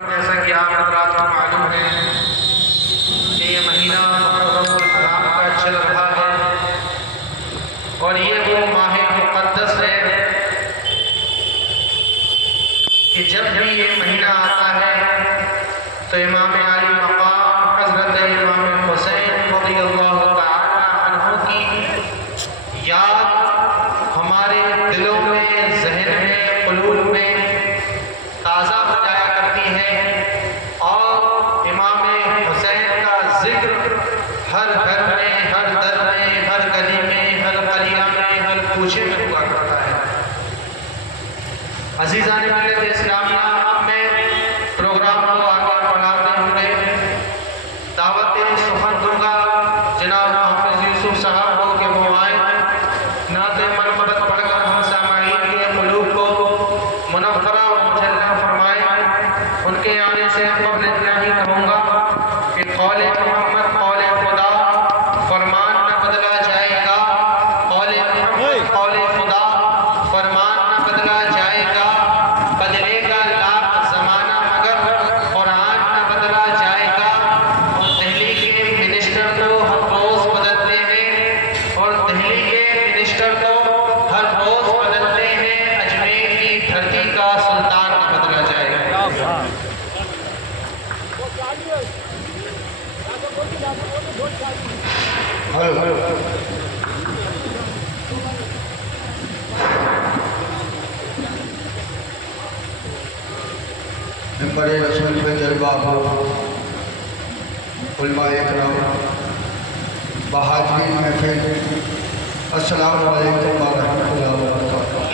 जैसा कि आप हज़रात को मालूम है कि ये महीना मुहर्रमुल हराम का चल रहा है और ये वो माह मुक़द्दस है कि जब भी ये महीना आता है तो इमाम आली मक़ाम हज़रत इमाम हुसैन रज़ियल्लाहु तआला अन्हु की याद हमारे दिलों में, ज़हन में, क़ुलूब में ताज़ा हो जाया करती है और इमाम हुसैन का जिक्र हर घर में, हर दर में, हर गली में, हर कलिया में, हर पूछे में हुआ करता है। अज़ीज़ान मिल्लत इस्लामिया, अब मैं प्रोग्राम को आगे बढ़ाते हुए दावत सुखन दूंगा जनाब हाफ़िज़ यूसुफ साहब को कि वो आए, नाते मनफ़रत पढ़कर हम सामाईन के क़ुलूब को मुनव्वरा और मुजल्ला फरमाए। उनके आने से कबल इतना ही कहूँगा कि कौले मोहम्मद कौले खुदा, फरमान न बदला जाएगा। कौले मोहम्मद कौले खुदा, फरमान न बदला जाएगा। बदलेगा लाख ज़माना मगर कुरान न बदला जाएगा। और दिल्ली के मिनिस्टर तो हर रोज़ बदलते हैं और दिल्ली के मिनिस्टर तो हर रोज़ बदलते हैं। अजमेर की धरती का सुल्तान न बदला जाएगा। बड़े रसूल पे जज्बा हो, उलमाए इकराम, बहादुरी महफिल, अस्सलामु अलैकुम व रहमतुल्लाहि व बरकातुहू।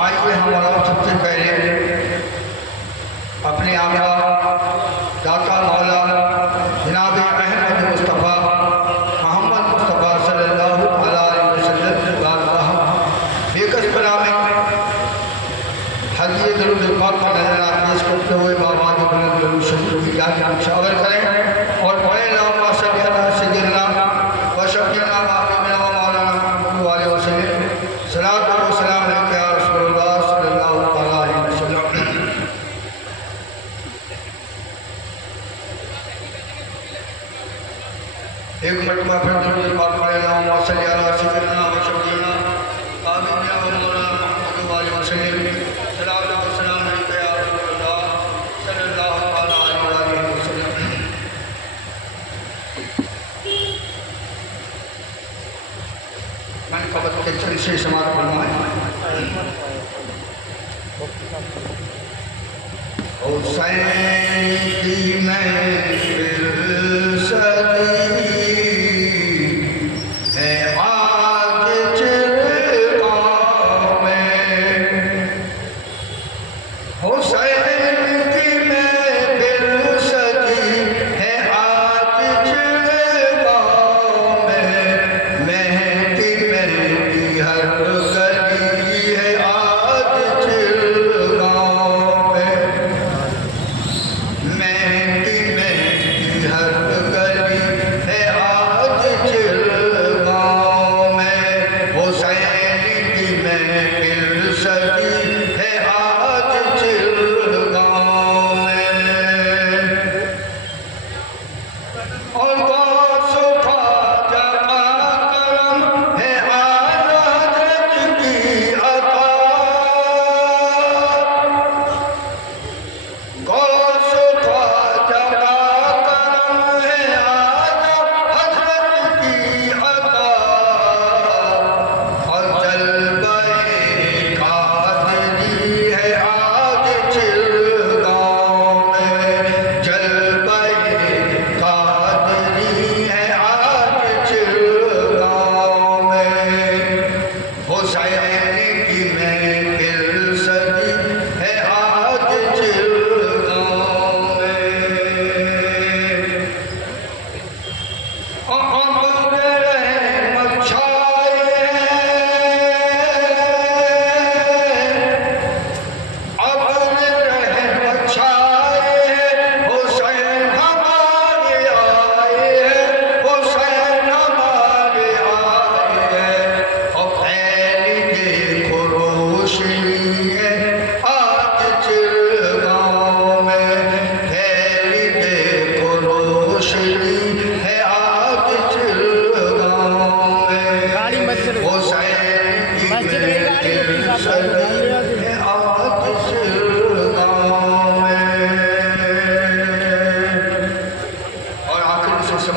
आइए हमारा सबसे पहले अपने आका दाता मौला जनाब अहमद मुस्तफ़ा मोहम्मद मुस्तफ़ा सल्लल्लाहु अलैहि वसल्लम की बारगाह बेकस में हज़रत दरूद पाक का नज़ारा पेश करते हुए बाबा के बुलंद दरूद शरीफ की याद शामिल करें और बड़े अल्लाहुम्मा सल्ली अला सय्यिदिना व शफ़ीना व हबीबिना व मौलाना मुहम्मद व आलिहि वसल्लम। सलात व सलाम अलैका या रसूलल्लाह सल्लल्लाहु अलैहि वसल्लम। एक मरतबा फिर दरूद पाक पढ़े, अल्लाहुम्मा सल्ली अला सय्यिदिना व शफ़ीना व हबीबिना व मौलाना मुहम्मद व आलिहि वसल्लम। सलात व सलाम अलैका या रसूलल्लाह सल्लल्लाहु अलैहि वसल्लम। मनक़बत के चंद से समाप्त फरमाएं। हुसैन की महफिल सजी है आज चिरगाह में। हुसैन की महफिल सजी है आज चिरगाह में। महकी महकी हर गली है आज चिरगाह में। महकी महकी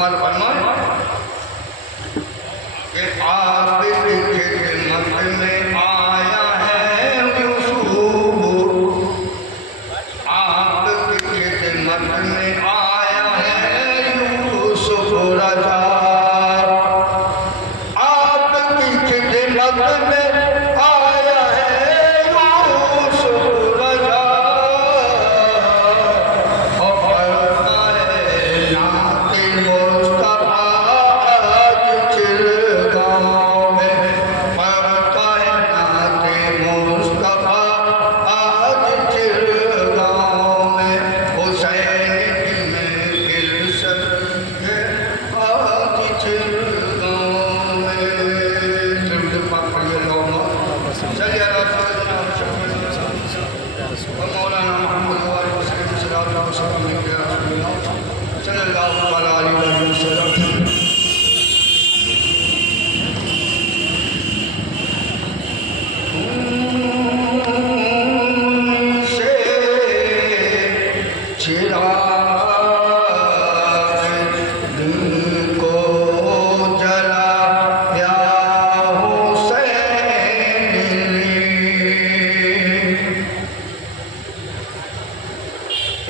इस्तेमाल फरमाए कि आपकी खिदमत में आया है यूसुफ, आपकी खिदमत में आया है यूसुफ राजा, आपकी खिदमत में आया है यूसुफ राजा। और फरमाए नाते मुस्तफा आज चिरगांव में, फरमाए नाते मुस्तफा आज चिरगांव में, हुसैन की महफिल सजी है आज चिरगांव में। तिरमिज़ी पाक पढ़िए अल्लाहुम्मा सल्ली अला सय्यिदना व मौलाना मुहम्मद व आलिहि वसल्लम सल्लल्लाहु अलैहि वसल्लम। से चिराग दिल को जलाया हुसैन ने,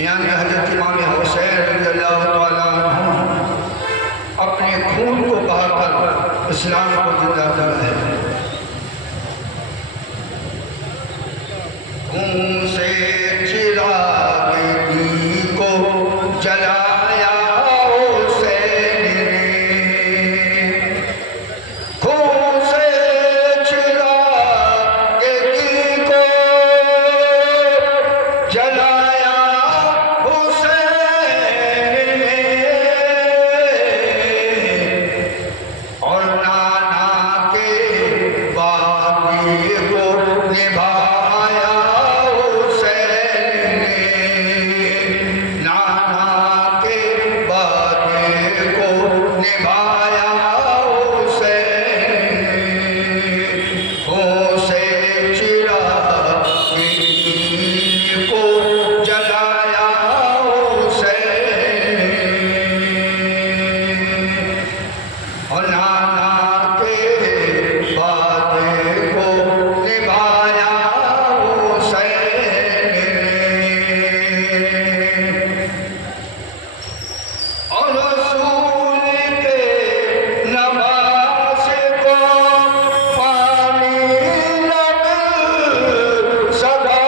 यानी हज़रत इमाम हुसैन रज़ियल्लाहु तआला अन्हु अपने खून को बहाकर इस्लाम को जिंदा किया है। खून से चिराग दिल को जलाया हुसैन ने, खून से चिराग दिल को जलाया हुसैन ने, और नाना के वादे को निभाया हुसैन ने, नाना के वादे को निभाया हुसैन ने, खून से चिराग दिल को जलाया हुसैन ने, और नाना के वादे को निभाया हुसैन ने, और रसूल के नवासे को पानी न मिल सका,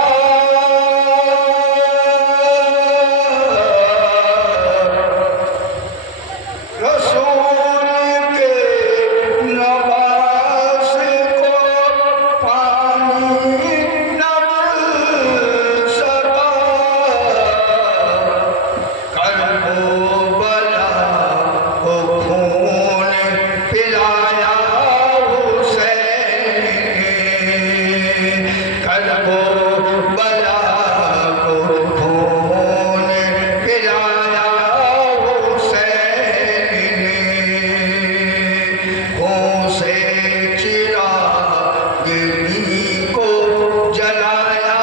रसूल के नवासे को पानी न मिल सका, करबला को खून पिलाया हुसैन ने, करबला को खून पिलाया हुसैन ने, खून से चिराग दिल को जलाया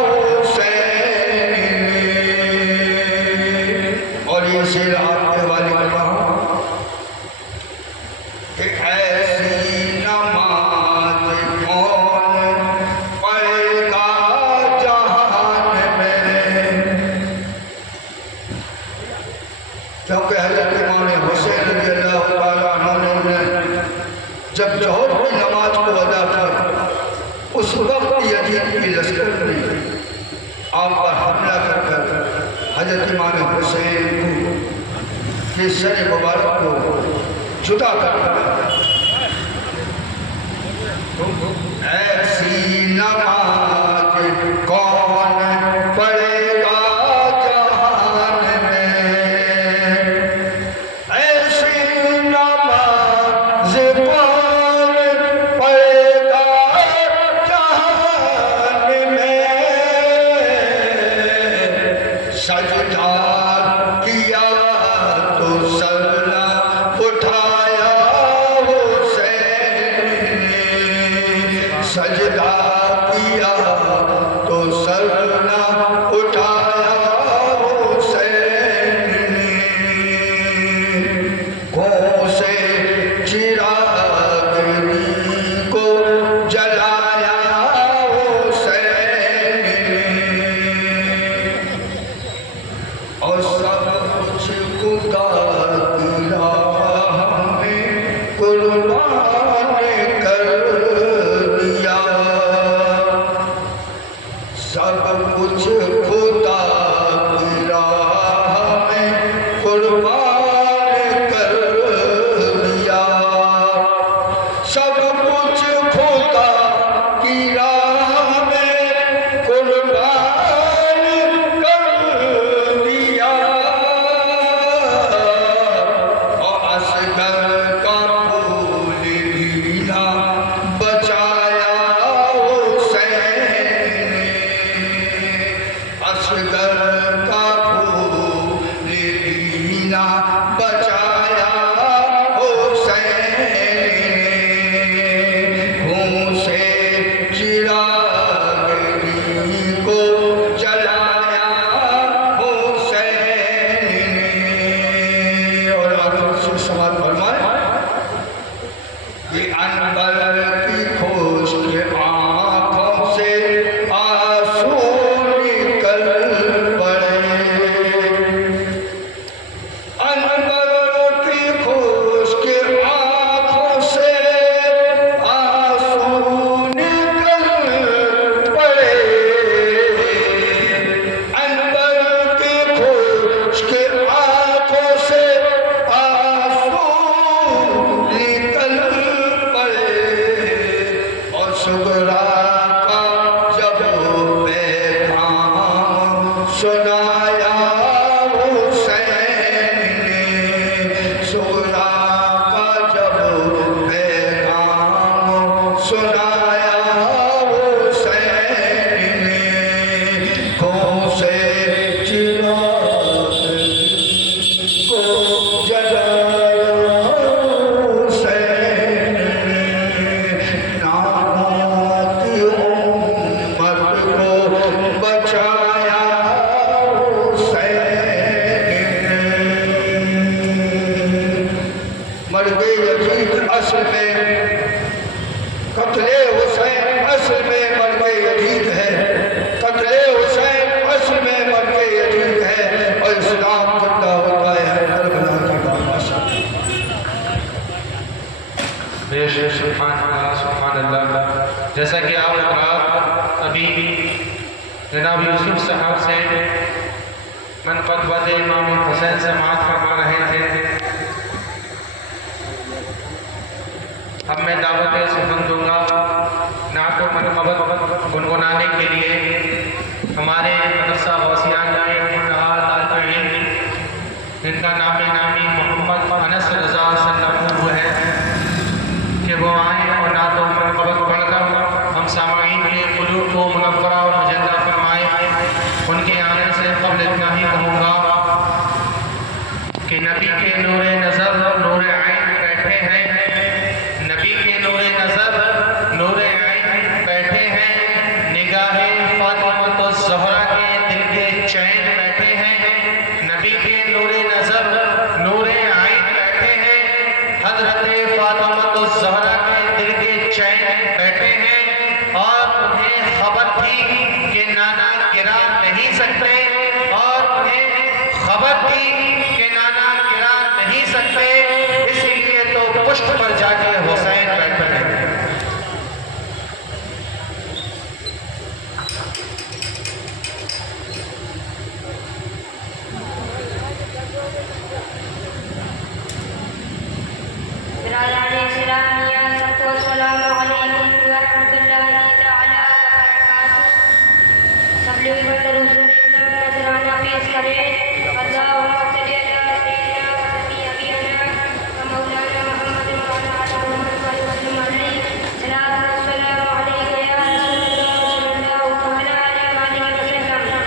हुसैन ने। और ये शेर आपके वाले का कहा कि ऐसी नमाज कौन पढ़ेगा जहान में, क्योंकि हज़रत इमाम हुसैन रज़ियल्लाहु तआला अन्हु ने जब जोहर की नमाज को अदा किया, उस वक्त यजीद की लश्कर ने आप पर हमला कर हज़रत इमाम हुसैन के सर मुबारक को जुदा कर दिया। ऐसी नमाज कौन पढ़ेगा जहान में, ऐसी नमाज कौन पढ़ेगा जहान में, सजदा किया तो सर उठाया समाज फरमाए ये अनबर की खुश्क आंखों से आंसू निकल पड़े, अनबर की खुश्क आंखों से आंसू निकल पड़े, अनबर की खुश्क आंखों से आंसू निकल पड़े, और सुगरा का जब पैगाम सुनाया हुसैन ने, सुगरा का जब पैगाम सुनाया हुसैन ने, खून से चिराग को जलाया हुसैन ने, नाम की उम्मत को बचाया हुसैन ने। मर गए यजीद असल में कत्ले हुसैन असल में मर गए यजीद है, कत्ले हुसैन असल में मर गए यजीद है, और इस्लाम जिंदा होता है करबला की बादशाह। सुभान अल्लाह। जैसा कि आपने कहा अभी जनाब यूसुफ साहब से मनक़बत इमाम हुसैन समाअत फरमा रहे थे। अब मैं दावत सुखन दूंगा नात व मनक़बत गुनगुनाने के लिए हमारे मदरसा गौसियान जिनका नाम नामी मोहम्मद अनस रज़ा सल्लल्लाहु है कि वो आए और नात व मनक़बत पढ़कर हम सामाईन के क़ुलूब को मुनव्वरा और मुजद्दा फरमाए। उनके आने से क़ब्ल इतना ही कहूँगा कि नबी के नूर नज़र नूर आइन बैठे हैं, नबी के नूर नज़र नूर आइन बैठे हैं, निगाहे फ़ातिमा ज़हरा के दिल के चैन बैठे हैं, नबी के नूर नज़र नूर आइन बैठे हैं, हज़रत फ़ातिमा ज़हरा के दिल के चैन बैठे हैं, और उन्हें खबर थी कि नाना गिरा नहीं सकते, और उन्हें खबर थी कि नाना गिरा नहीं सकते, इसीलिए तो पुष्ट पर जाके हुसैन बैठे हैं। बिरादरान इस्लामिया सबको अस्सलामु अलैकुम व रहमतुल्लाहि तआला व बरकातहू। सब लोग दरूद शरीफ का नजराना पेश करें। अल्लाहुम्मा सल्ली अला सय्यिदिना व हबीबना व मौलाना मुहम्मद व अला आलि मुहम्मद व सल्लम अलैहि सलातु व सलामु अलैका या रसूलल्लाह सल्लल्लाहु तआला अलैहि वसल्लम।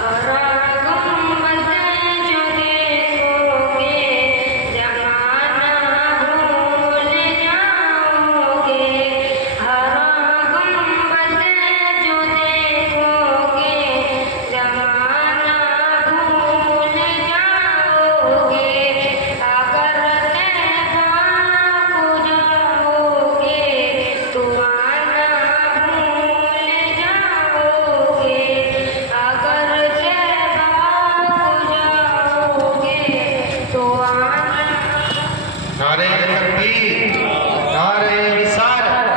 और गुंबद जो देखोगे ज़माना भूल जाओगे, हर गुंबद जो देखोगे ज़माना भूल जाओगे, अगर तैबा को जाओगे तो आना भूल जाओगे, अगर तैबा को जाओगे तो आना। नारे तकबीर, नारे रिसालत,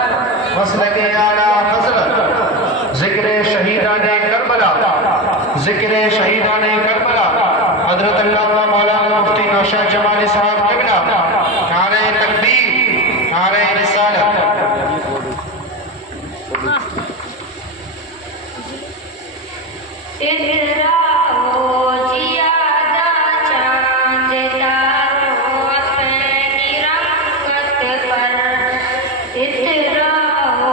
मसलके आला हज़रत, ज़िक्र शहीदाने करबला, ज़िक्र शहीदाने करबला, हज़रत अल्लामा मौलाना मुफ्ती नौशाद जमाली साहब क़िबला। नारे तकबीर, नारे रिसालत। इतराओ जियादा चांद तारों अपनी रंगत पर, इतराओ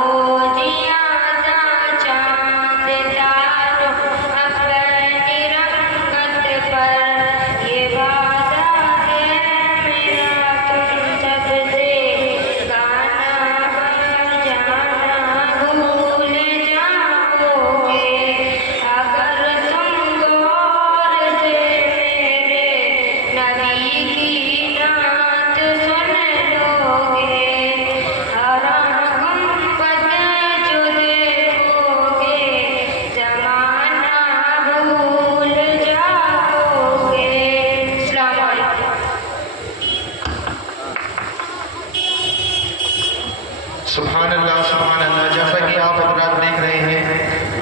सुभान अल्लाह। जैसा कि आप हजरात देख रहे हैं,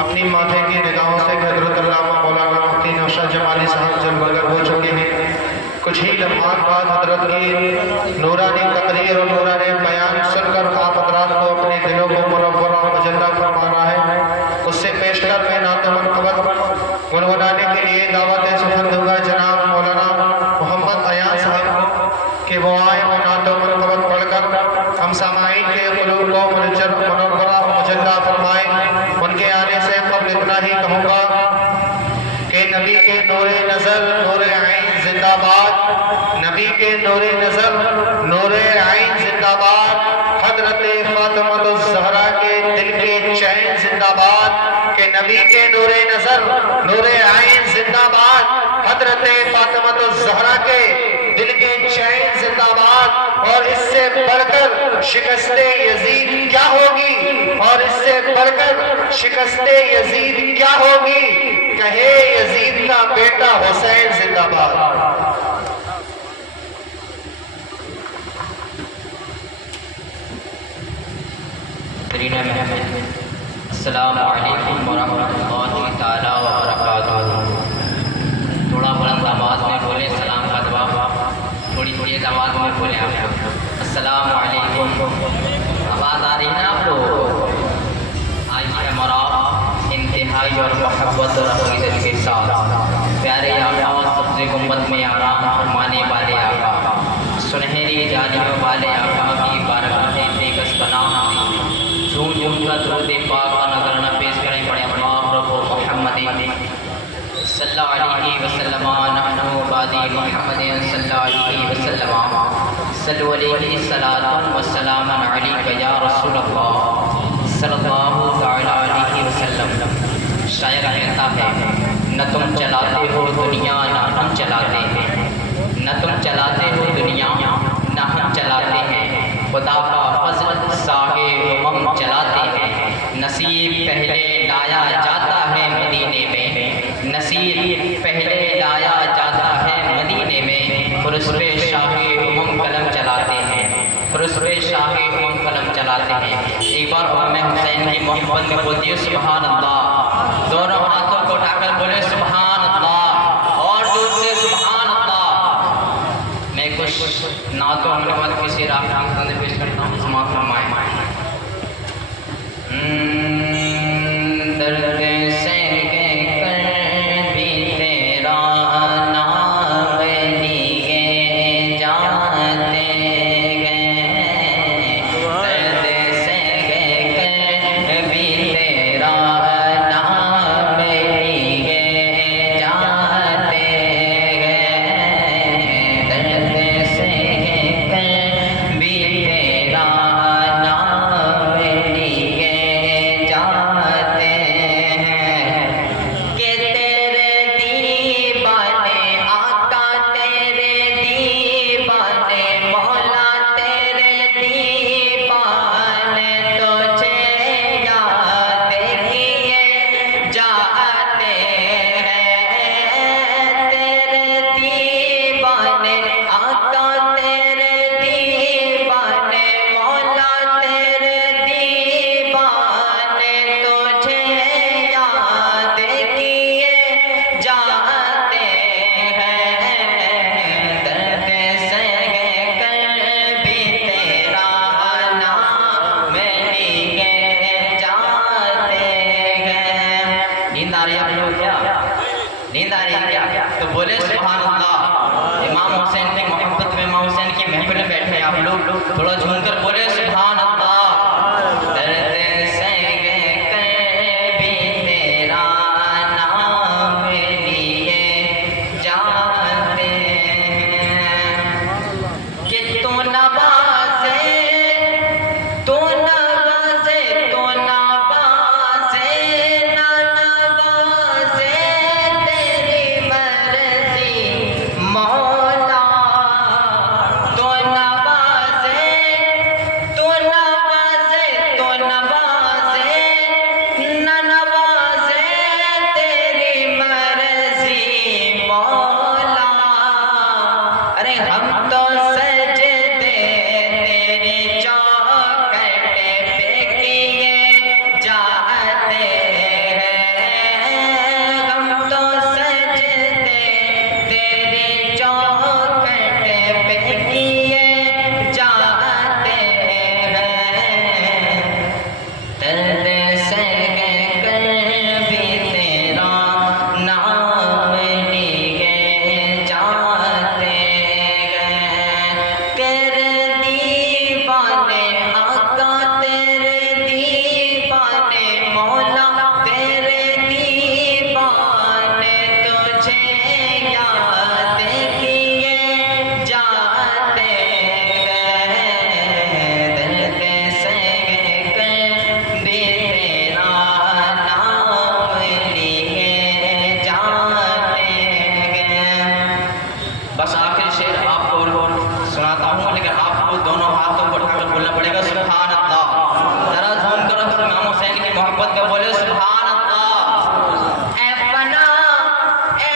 अपनी माथे की निगाहों से हजरत अल्लामा मौलाना मुफ्ती नौशाद जमाली साहब जलवगर हो चुके हैं। कुछ ही लम्हात बाद हजरत की नूरानी तकरीर और नूरानी बयान सुनकर आप हजरात को अपने दिलों को मुनव्वर और मुजल्ला फरमाना है। उससे पेशतर में नात मनक़बत गुनगुनाने के लिए दावत सुखन दूंगा जनाब मौलाना मोहम्मद अयान साहब के दुआएं और नात मनक़बत पढ़कर हम सामाईन के क़ुलूब को मुनव्वर और मुजल्ला फरमाएं। उनके आने से कबल इतना ही कहूँगा कि नबी के नूरे नज़र नूरे आइन जिंदाबाद, नबी के नूरे नज़र नूरे आइन जिंदाबाद, हजरत फातिमा ज़हरा के दिल के चैन जिंदाबाद, के नबी के नूरे नज़र नूरे आइन जिंदाबाद, हजरत फातिमा ज़हरा के दिल के चैन जिंदाबाद। और इससे बढ़कर शिकस्ते यजीद क्या होगी, और इससे बढ़कर शिकस्ते यजीद क्या होगी, कहे यजीद का बेटा हुसैन जिंदाबाद। अस्सलामु अलैकुम वरहमतुल्लाहि ताला वबरकातुहू। थोड़ा बुलंद आवाज़ में बोले सलाम का जवाब, थोड़ी तेज आवाज़ में बोले आप। अस्सलामु अलैकुम। आवाज़ आ रही है ना आप लोग? आज है मराब इंतहाई और मोहब्बत और अक़ीदत के साथ प्यारे आका सबसे गुम्बद में आराम फरमाने वाले आका, सुनहरी जालियों वाले आका की बारगाह बेकस बना झूम झूम का दरूद पाक का नजराना पेश करें बड़े मोहम्मद सल्लल्लाहु अलैहि वसल्लम नहनु बादी मोहम्मद सल्लल्लाहु अलैहि वसल्लम सल्लु अलैहि सलातुन व सलामुन अलैका या रसूलल्लाह सल्लल्लाहु तआला अलैहि वसल्लम। शायर कहता है, न तुम चलाते हो दुनिया न हम चलाते हैं, न तुम चलाते हो दुनिया न हम चलाते हैं, खुदा का फज़ल साहे हम चलाते हैं। नसीब पहले लाया जाता है मदीने में, नसीब पहले लाया जाता है मदीने में, फिर उस पे शाहे हम कलम चलाते हैं, फिर उस पे शाहे हम कलम चलाते हैं। एक बार उम्मे हुसैन की मोहब्बत में बोलती है सुभान अल्लाह, दोनों हाथों को उठाकर बोले सुभान अल्लाह और दूर से सुभान अल्लाह। मैं कुछ नातों में किसी राग पेश करता हूँ, समाप्त फरमाएं। दर्द से कर भी तेरा नाम लिए जाते गए, दर्द से कर भी तेरा नाम लिए जाते गए, दर्द से कर भी तेरा नाम लिए जाते हैं। कि तेरे दीवाने आका, तेरे दीवाने मौला, तेरे दीवाने तुझे याद किए जाते हैं। तेरे दीवाने आका, तेरे दीवाने मौला, तेरे दीवाने तुझे याद किए जाते हैं। दर्द से कर भी तेरा नाम लिए जाते हैं। नींद आ रही है आप लोग? क्या नींद आ रही है क्या? तो बोले सुभान अल्लाह। इमाम हुसैन की मोहब्बत में इमाम हुसैन की महफिल में बैठे आप लोग, थोड़ा झूमकर बोले सुभान अल्लाह। दर्द से कर भी तेरा नाम लिए जाते हैं। कि तू नवाज़े, तू नवाज़े, तू नवाज़े, ना नवाज़े तेरी मर्ज़ी मौला। तू नवाज़े, तू नवाज़े, तू नवाज़े, ना नवाज़े तेरी मर्ज़ी मौला। अरे हम तो सजदे चाहूँगा, लेकिन आपको दोनों हाथों को उठाकर बोलना पड़ेगा सुभान अल्लाह। जरा झूम कर इमाम हुसैन की मोहब्बत में बोले सुभान अल्लाह। ऐ फना, ऐ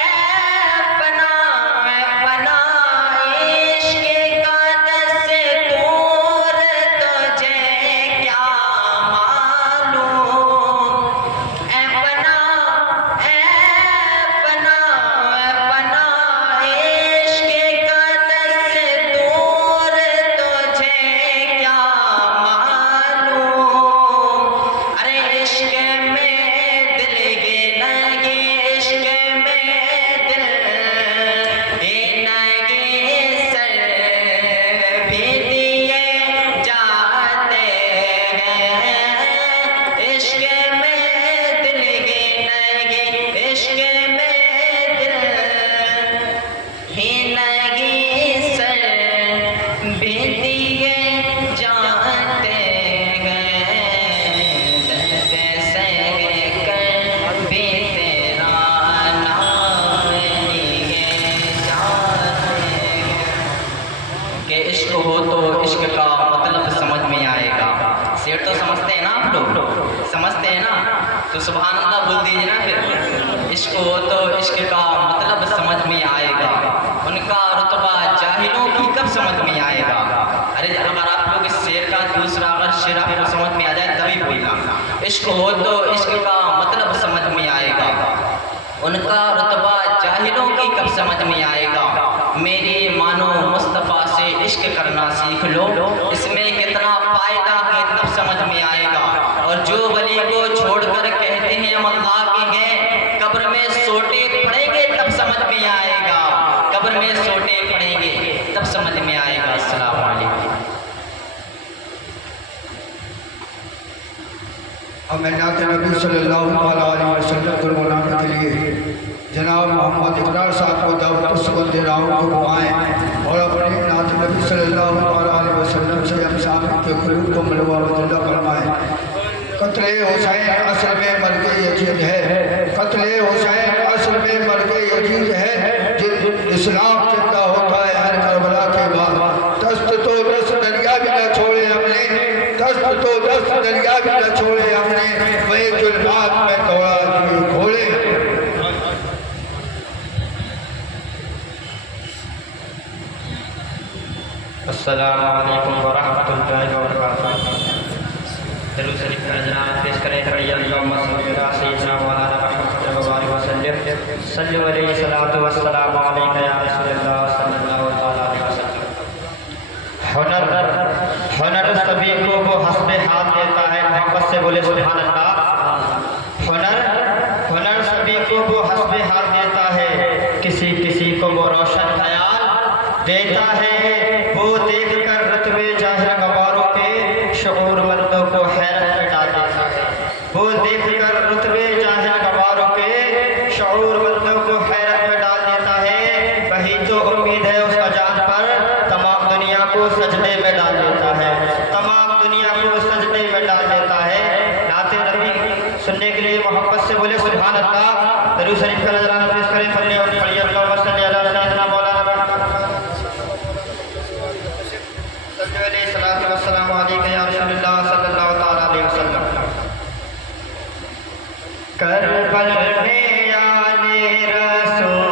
फना, ऐ फना, इश्क़ का दस्तूर तुझे क्या मालूम। ऐ फना, ऐ फना, ऐ फना, इश्क़ का दस्तूर तुझे क्या मालूम। अरे इश्क़ में दिल ये लगी, इश्क़ में दिल ये लगी, सर भी दिए जाते हैं। इश्क़ में दिल ये लगी, इश्क़ में दिल ही लगी, सर भी दिए जाते हैं। दर्द सह कर भी तेरा नाम लिए जाते हैं। कि इश्क हो तो इश्क का मतलब समझ में आएगा। शेर तो समझते हैं ना आप लोग, समझते हैं ना, तो सुभान अल्लाह बोल दीजिए ना फिर। इश्क हो तो इश्क का मतलब समझ में आएगा, उनका रुतबा जाहिलों की कब समझ में आएगा। अरे अगर आप लोग इस शेर का दूसरा अगर शेर आपको समझ में आ जाए तभी बोलना। इश्क हो तो इश्क का मतलब समझ में आएगा, उनका रुतबा जाहिलों की कब समझ में आएगा। मेरी मानो मुस्तफ़ा से इश्क करना सीख लो, इसमें कितना फ़ायदा है तब समझ में आएगा। और जो वली को छोड़कर कहते हैं हम अल्लाह के हैं, कब्र में सोटे पड़ेंगे तब समझ में आएगा, कब्र में सोटे पड़ेंगे तब समझ में आएगा। अस्सलाम वालेकुम। अब मैं नाते नबी सल्लल्लाहु अलैहि वसल्लम को बुलाने के लिए जनाब मोहम्मद इकरार साहब को दावत सुबह दे रहा हूँ कि वो आएँ और अपने नाते नबी सल्लल्लाहु अलैहि वसल्लम से हम साहब के कुलूब को मुलवा फरमाएँ। कत्ले हुसैन असल में मर्ग यजीद है, कत्ले हुसैन असल में मर्ग यजीद है। जिन इस्लाम जिंदा होता है हर करबला के बाद। दस्त तो दस्त दरिया भी न छोड़े हमने, दस्त तो दस्त दरिया भी न छोड़े हमने, वही जुल्मात में दौड़ा दिए घोड़े। अस्सलामु अलैकुम वरहमतुल्लाहि वबरकातुहू। दरूद शरीफ का नज़राना पेश करें। अल्लाहुम्मा सल्लि अला सय्यिदिना मौलाना मुहम्मद व बारिक वसल्लम। सल्लु अलैहि सलातु वस्सलामु अलैका या रसूलल्लाह सल्लल्लाहु अलैहि वसल्लम। हुनर सभी को वो हस्बे हाथ देता है, मोहब्बत से बोले सुभान अल्लाह। हुनर सभी को वो हस्बे हाथ देता है, किसी किसी को वो रोशन ख्याल देता है। वो देख कर रुतबे जाहिर गवारों के शऊरमंदों को हैरत में डाल देता है। वो देख कर रुतबे जाहिर गवारों के शऊरमंदों को हैरत में डाल देता है। वही तो उम्मीद है उस अजान पर, तमाम दुनिया को सजदे में डाल देता है, तमाम दुनिया को सजदे में डाल देता है। नाते नबी सुनने के लिए मोहब्बत से बोले सुभान अल्लाह। दरूद शरीफ का नज़राना पेश करें। फल्ले और पढ़िए अल्लाहुम्मा सल्लि अला सय्यिदिना मौलाना वस्सलामु अलैका या रसूलल्लाह सल्लल्लाहु तआला अलैहि वसल्लम। करबल में आले रसूल,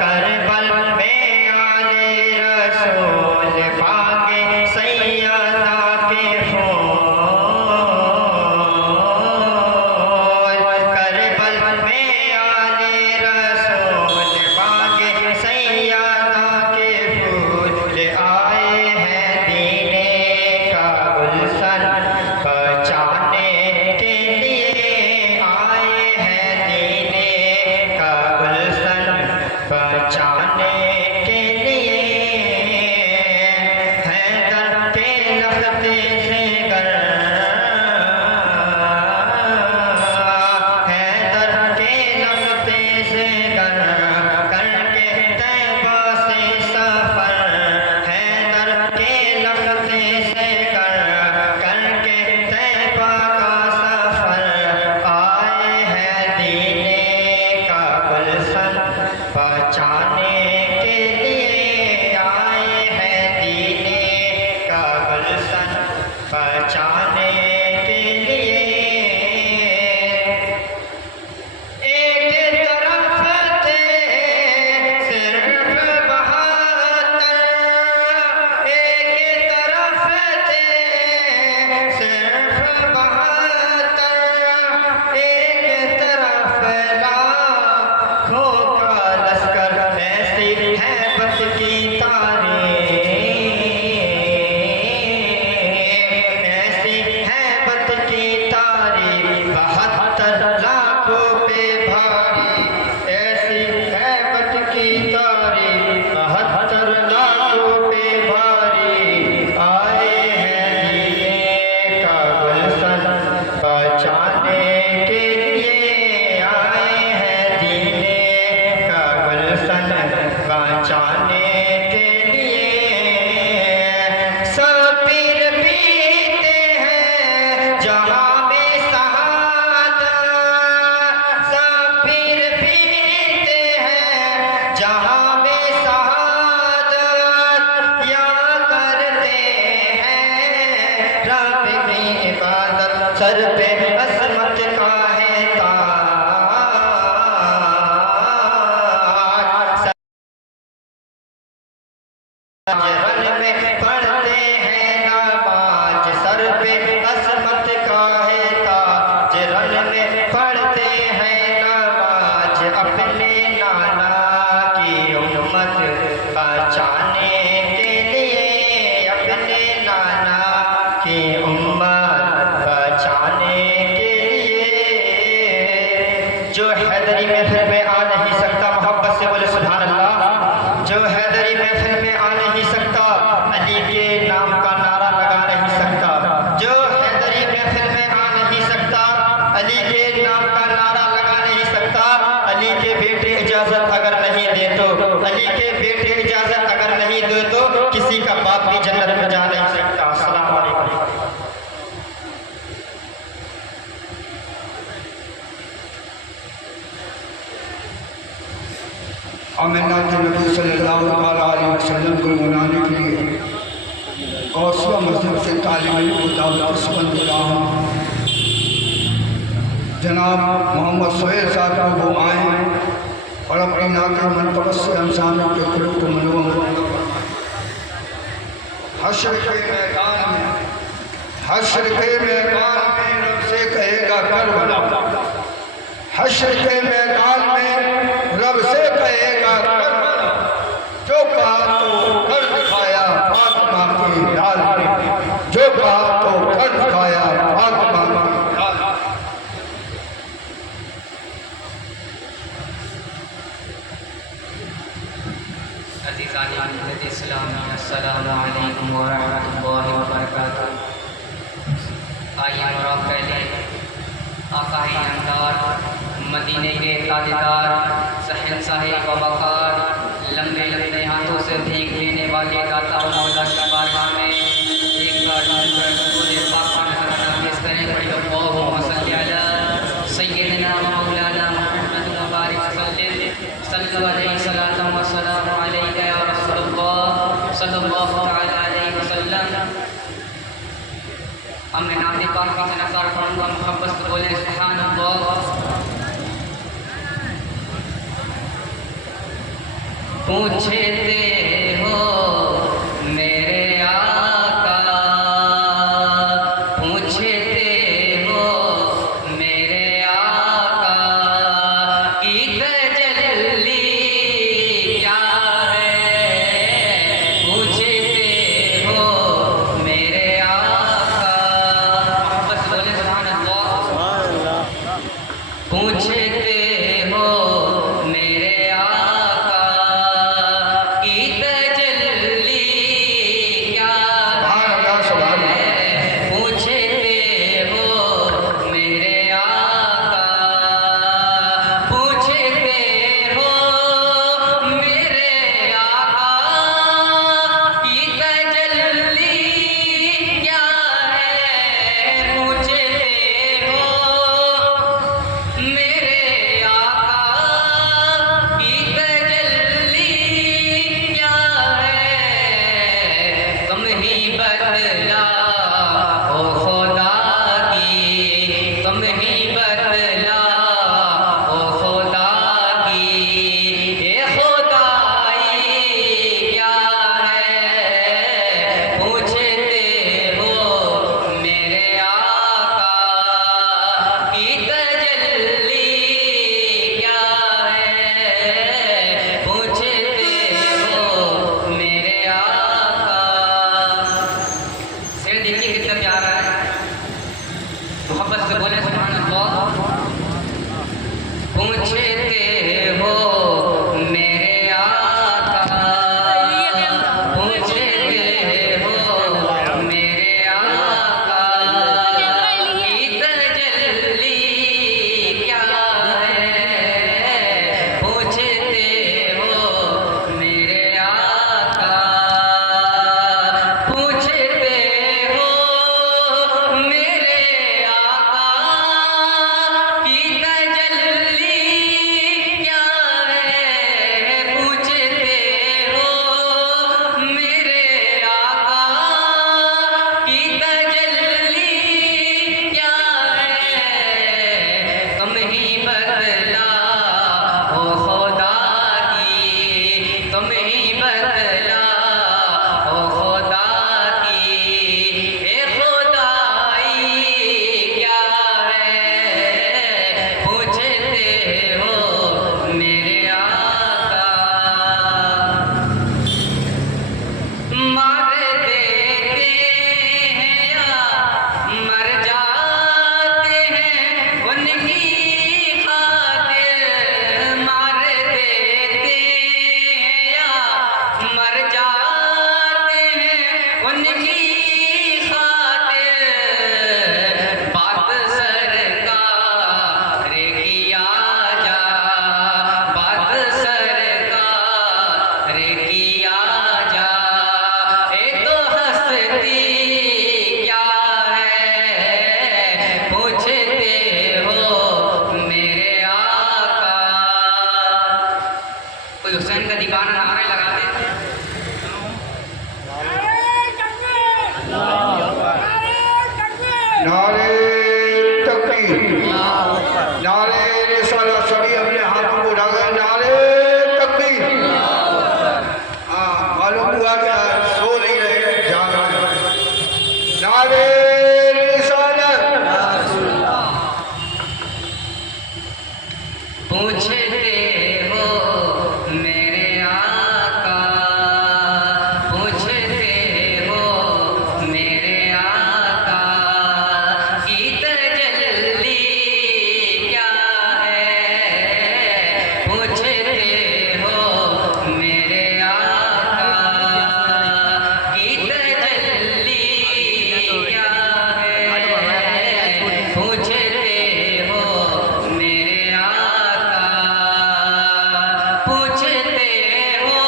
करबल में आले रसूल, भागे सैयदा के फूल। करबल में आले रसूल, भागे सैयदा के नहीं दे तो अली के बेटे इजाजत अगर नहीं दे तो किसी का बाप भी जन्नत में जा नहीं सकता। अस्सलाम वालेकुम। आमिना के नबी सल्लल्लाहु अलैहि वसल्लम को मनाने के लिए गौसिया मस्जिद से तालीम बंद रहा हूँ। जनाब मोहम्मद सोहेल साहब को वो आए और अपनी नाके मनतबत से इंसानों के दिलों को मनोरम हश्र के मैदान में रब से कहेगा करबला। हश्र के मैदान में रब से कहेगा करबला। जो कहा तो कर दिखाया फातिमा की लाल ने। जो कहा तो कर दिखाया फातिमा की लाल। अस्सलामु अलैकुम व रहमतुल्लाहि व बरकातुहू। आइए और पहले आका इनामदार मदीने के ताजदार शहंशाह व वक़ार लंबे लंबे हाथों से भीख लेने वाले दाता व मौला की बारगाह में एक बार रसूल पाक का नज़राना पेश करें। अल्लाहुम्मा सल्लि अला सय्यिदिना व मौलाना मुहम्मद व बारिक सल्लल्लाहु अलैहि सल्लल्लाहु व सल्लम अलैका या रसूलल्लाह सल्लल्लाहु तआला अलैहि वसल्लम। हमने नाते पाक का नकार पढ़ूंगा, मोहब्बत से बोले सुभान अल्लाह। पूछते हो मेरे आका, पूछते हो मेरे आका की तजल्ली क्या है। पूछते हो मेरे आका, मोहब्बत से बोले सुभान अल्लाह। पूछते हो मेरे आका की हुसैन का दीवाना नारे लगाते नारे तकबीर, नारे रिसालत। सभी अपने हाथों को उठा गए, नारे तकबीर। हाँ, मालूम हुआ कि सो नहीं रहे, जाग रहे। नारे रिसालत। पूछते हो मेरे आका, पूछते हो मेरे आका की तजल्ली क्या है, पूछते हो मेरे आका की तजल्ली क्या है, पूछते हो मेरे आका, पूछते हो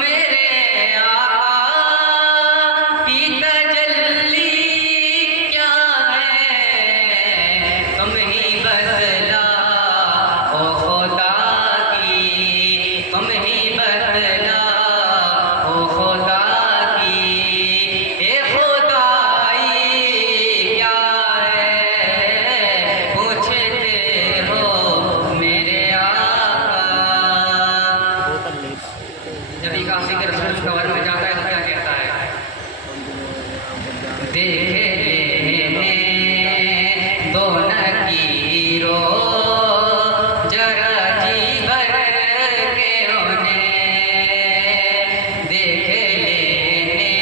मेरे आका की तजल्ली क्या है, तुम ही बदला ओ खुदा की, तुम ही बदला ओ खुदा की, ए खुदाई क्या है, पूछते हो मेरे आका। जब एक आशिक रसूल कब्र में जाता है तो क्या कहता है, देखे लेने दो नकीरो जरा जी भर के उन्हें, देखे लेने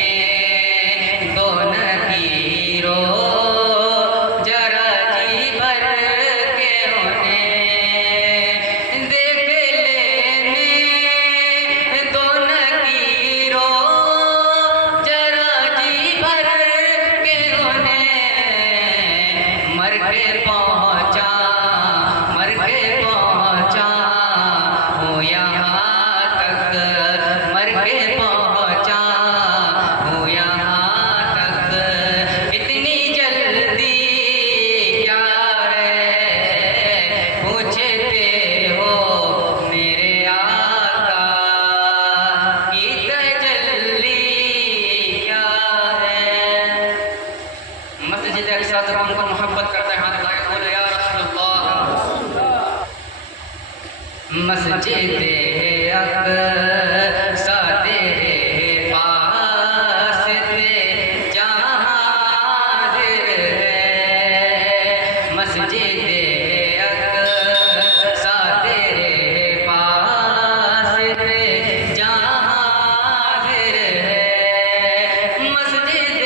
दो नकीरो जरा जी भर के उन्हें, देख लेने दो नकीरो जरा जी भर के उन्हें, मर के पहुँचा, मर के पहुँचा हूँ यहाँ तक, मर के पहुँचा हूँ यहाँ तक, इतनी जल्दी क्या है, पूछते हो मेरे आका की तजल्ली क्या है। मस्जिद अक्सा जब उनको मोहब्बत करता है, हाथ उठाकर बोले या रसूलल्लाह, मस्जिद अक्सा तेरे पास थे जहाँ हाजिर है, मस्जिद अक्सा तेरे पास थे जहाँ हाजिर है, मस्जिद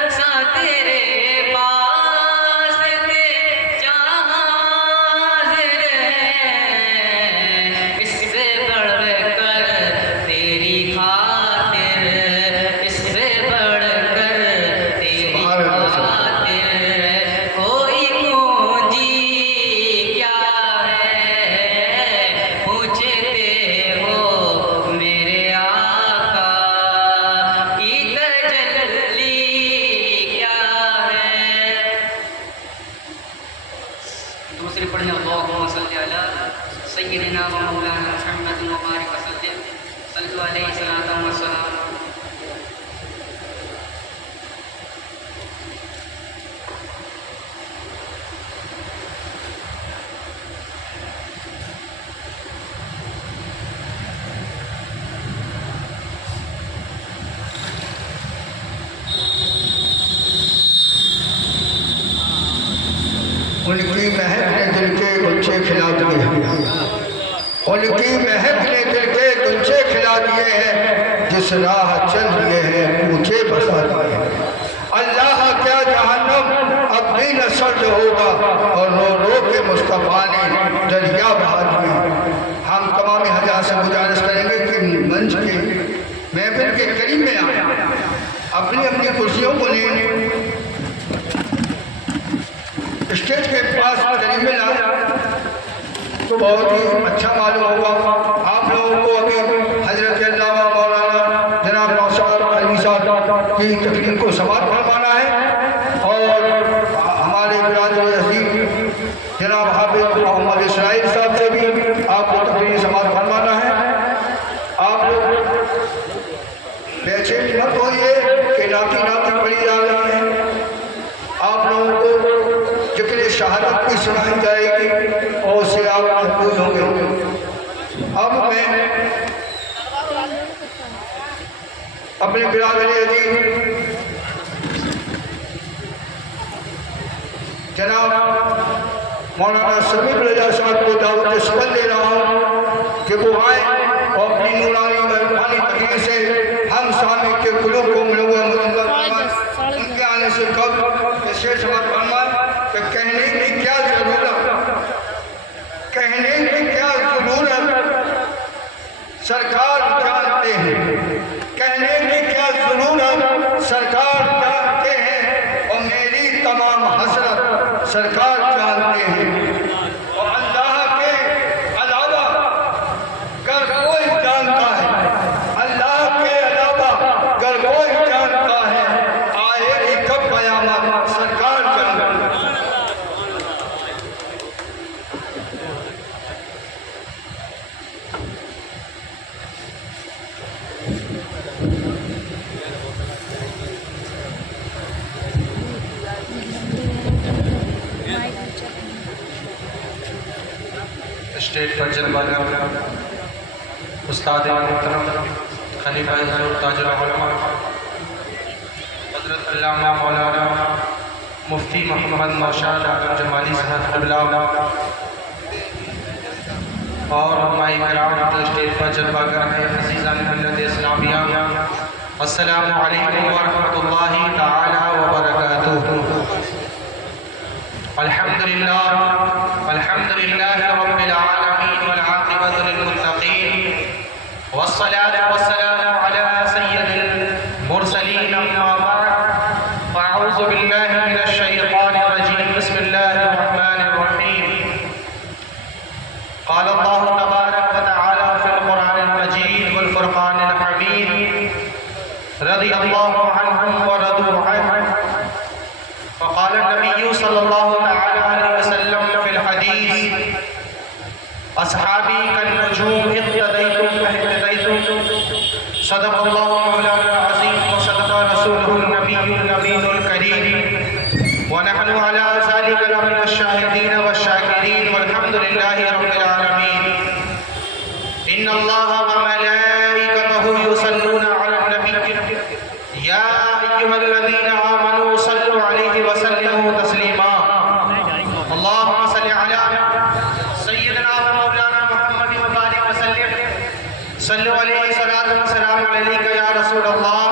अक्सा तेरे पास थे जहाँ हाजिर है, इससे बढ़कर तेरी खातिर, इससे बढ़कर तेरी खातिर कोई पूंजी क्या है, पूछते हो मेरे आका की तजल्ली क्या है। दूसरी पढ़ने अल्लाहुम्मा सल्ली अला सय्यिदिना व मौलाना मुहम्मद व बारिक वसल्लिम, सल्लु अलैहि सलातम व सलाम। उनकी महक ने दिल के गुलचे खिला दिए हैं, उनकी महक ने दिल के गुलचे खिला दिए हैं, जिस राह चल दिए हैं ऊंचे बसा दिए हैं। अल्लाह क्या जहन्नम अब भी न सर्द होगा, और रो रो के मुस्तफा ने दरिया बहा दिए। हम तमाम हज़ार से गुजारिश करेंगे कि मंच के महफिल के करीब में आए, अपनी अपनी कुर्सियों को लें, स्टेज के पास करीब में लाए तो बहुत ही अच्छा मालूम होगा। आप लोगों को अभी हजरत अल्लामा मौलाना जनाब नौशाद अली साहब की तकरीर को समाप्त फरमाना है, और हमारे बिरादर अजीम जनाब हाफिज मोहम्मद इसराइल साहब से भी आपको तकरीर आपकी सुनाई जाएगी और उससे आप महफूज होंगे। अब मैं अपने बिरादरी अजीज जनाब मौलाना समीर रजा साहब को दावत सफल दे रहा हूँ कि वो आए और अपनी नूरानी मेहरबानी तकरीर से हम सामने के कुलूब को उनके आने से कब शेर समझ फरमाए कि कहने की क्या जरूरत, कहने की क्या जरूरत, सरकार जानते हैं, कहने की क्या जरूरत, सरकार जानते हैं और मेरी तमाम हसरत सरकार जानते हैं। और अल्लाह के अलावा अगर कोई जानता है, अल्लाह के अलावा अगर कोई जानता है, आएगी कब कयामत, सरकार जानती है। स्टेज पर जलवाला उस्ताद मोहतरम खलीफा हुज़ूर ताजुल उलमा हज़रत अल्लामा मौलाना मुफ्ती मोहम्मद नौशाद आलम जमाली साहब क़िबला और हमारे किराम जो स्टेज पर जलवागर है अज़ीज़ान मिल्लत इस्लामिया, अस्सलामु अलैकुम व रहमतुल्लाहि तआला व बरकातुहू। अल्हम्दुलिल्लाह रब्बिल आलमीन वल आक़िबतु लिल मुत्तक़ीन वस्सलातु वस्सलामु अला सय्यिदिल मुरसलीन अम्मा बअद फ़अऊज़ु बिल्लाहि मिनश शैतानिर रजीम बिस्मिल्लाहिर रहमानिर रहीम। क़ाल अल्लाहु तबारक व तआला फ़िल क़ुरआनिल मजीद वल फ़ुरक़ानिल हमीद रज़ियल्लाहु अन्हुम व रदू अन्हु। फ़क़ाल नबी सल्लल्लाहु अलैहि वसल्लम फ़िल हदीस अस्हाबी कन्नुजूम इक़्तदैतुम फहतदैतुम सदक़ल्लाहु मौलाना अज़ीम व सदक़ रसूलुहुन नबियुल नबीयुल करीम व नहनु अला ज़ालिका लमिनश शाहिदीन वश-शाकिरीन वल्हम्दुलिल्लाहि रब्बिल आलमीन। इन्नल्लाहा व मलाइकतहु युसल्लूना अलन नबी या अय्युहल्लज़ीना आमनू सल्लु अलैहि व सल्लिमू तस्लीमा। अल्लाहुम्मा सल्लि अला सय्यिदना व मौलाना मुहम्मद व बारिक व सल्लिम सल्लु अलैहि सलातु व सलाम अलैका या रसूल अल्लाह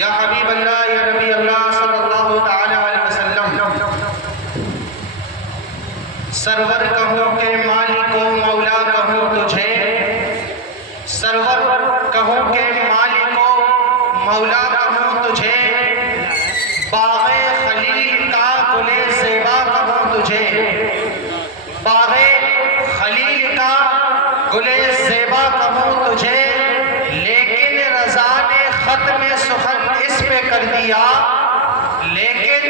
या हबीब अल्लाह या नबी अल्लाह सल्लल्लाहु तआला अलैहि वसल्लम। सरवर कहूँ के मालिको मौला कहूँ तुझे, सरवर कहूँ के मालिको मौला कहूँ तुझे, बाग़े खलील का गुले ज़ेबा कहूँ तुझे, बाग़े खलील का गुले ज़ेबा कहूँ तुझे, लेकिन रज़ा ने ख़त्म सुखन इस पे कर दिया, लेकिन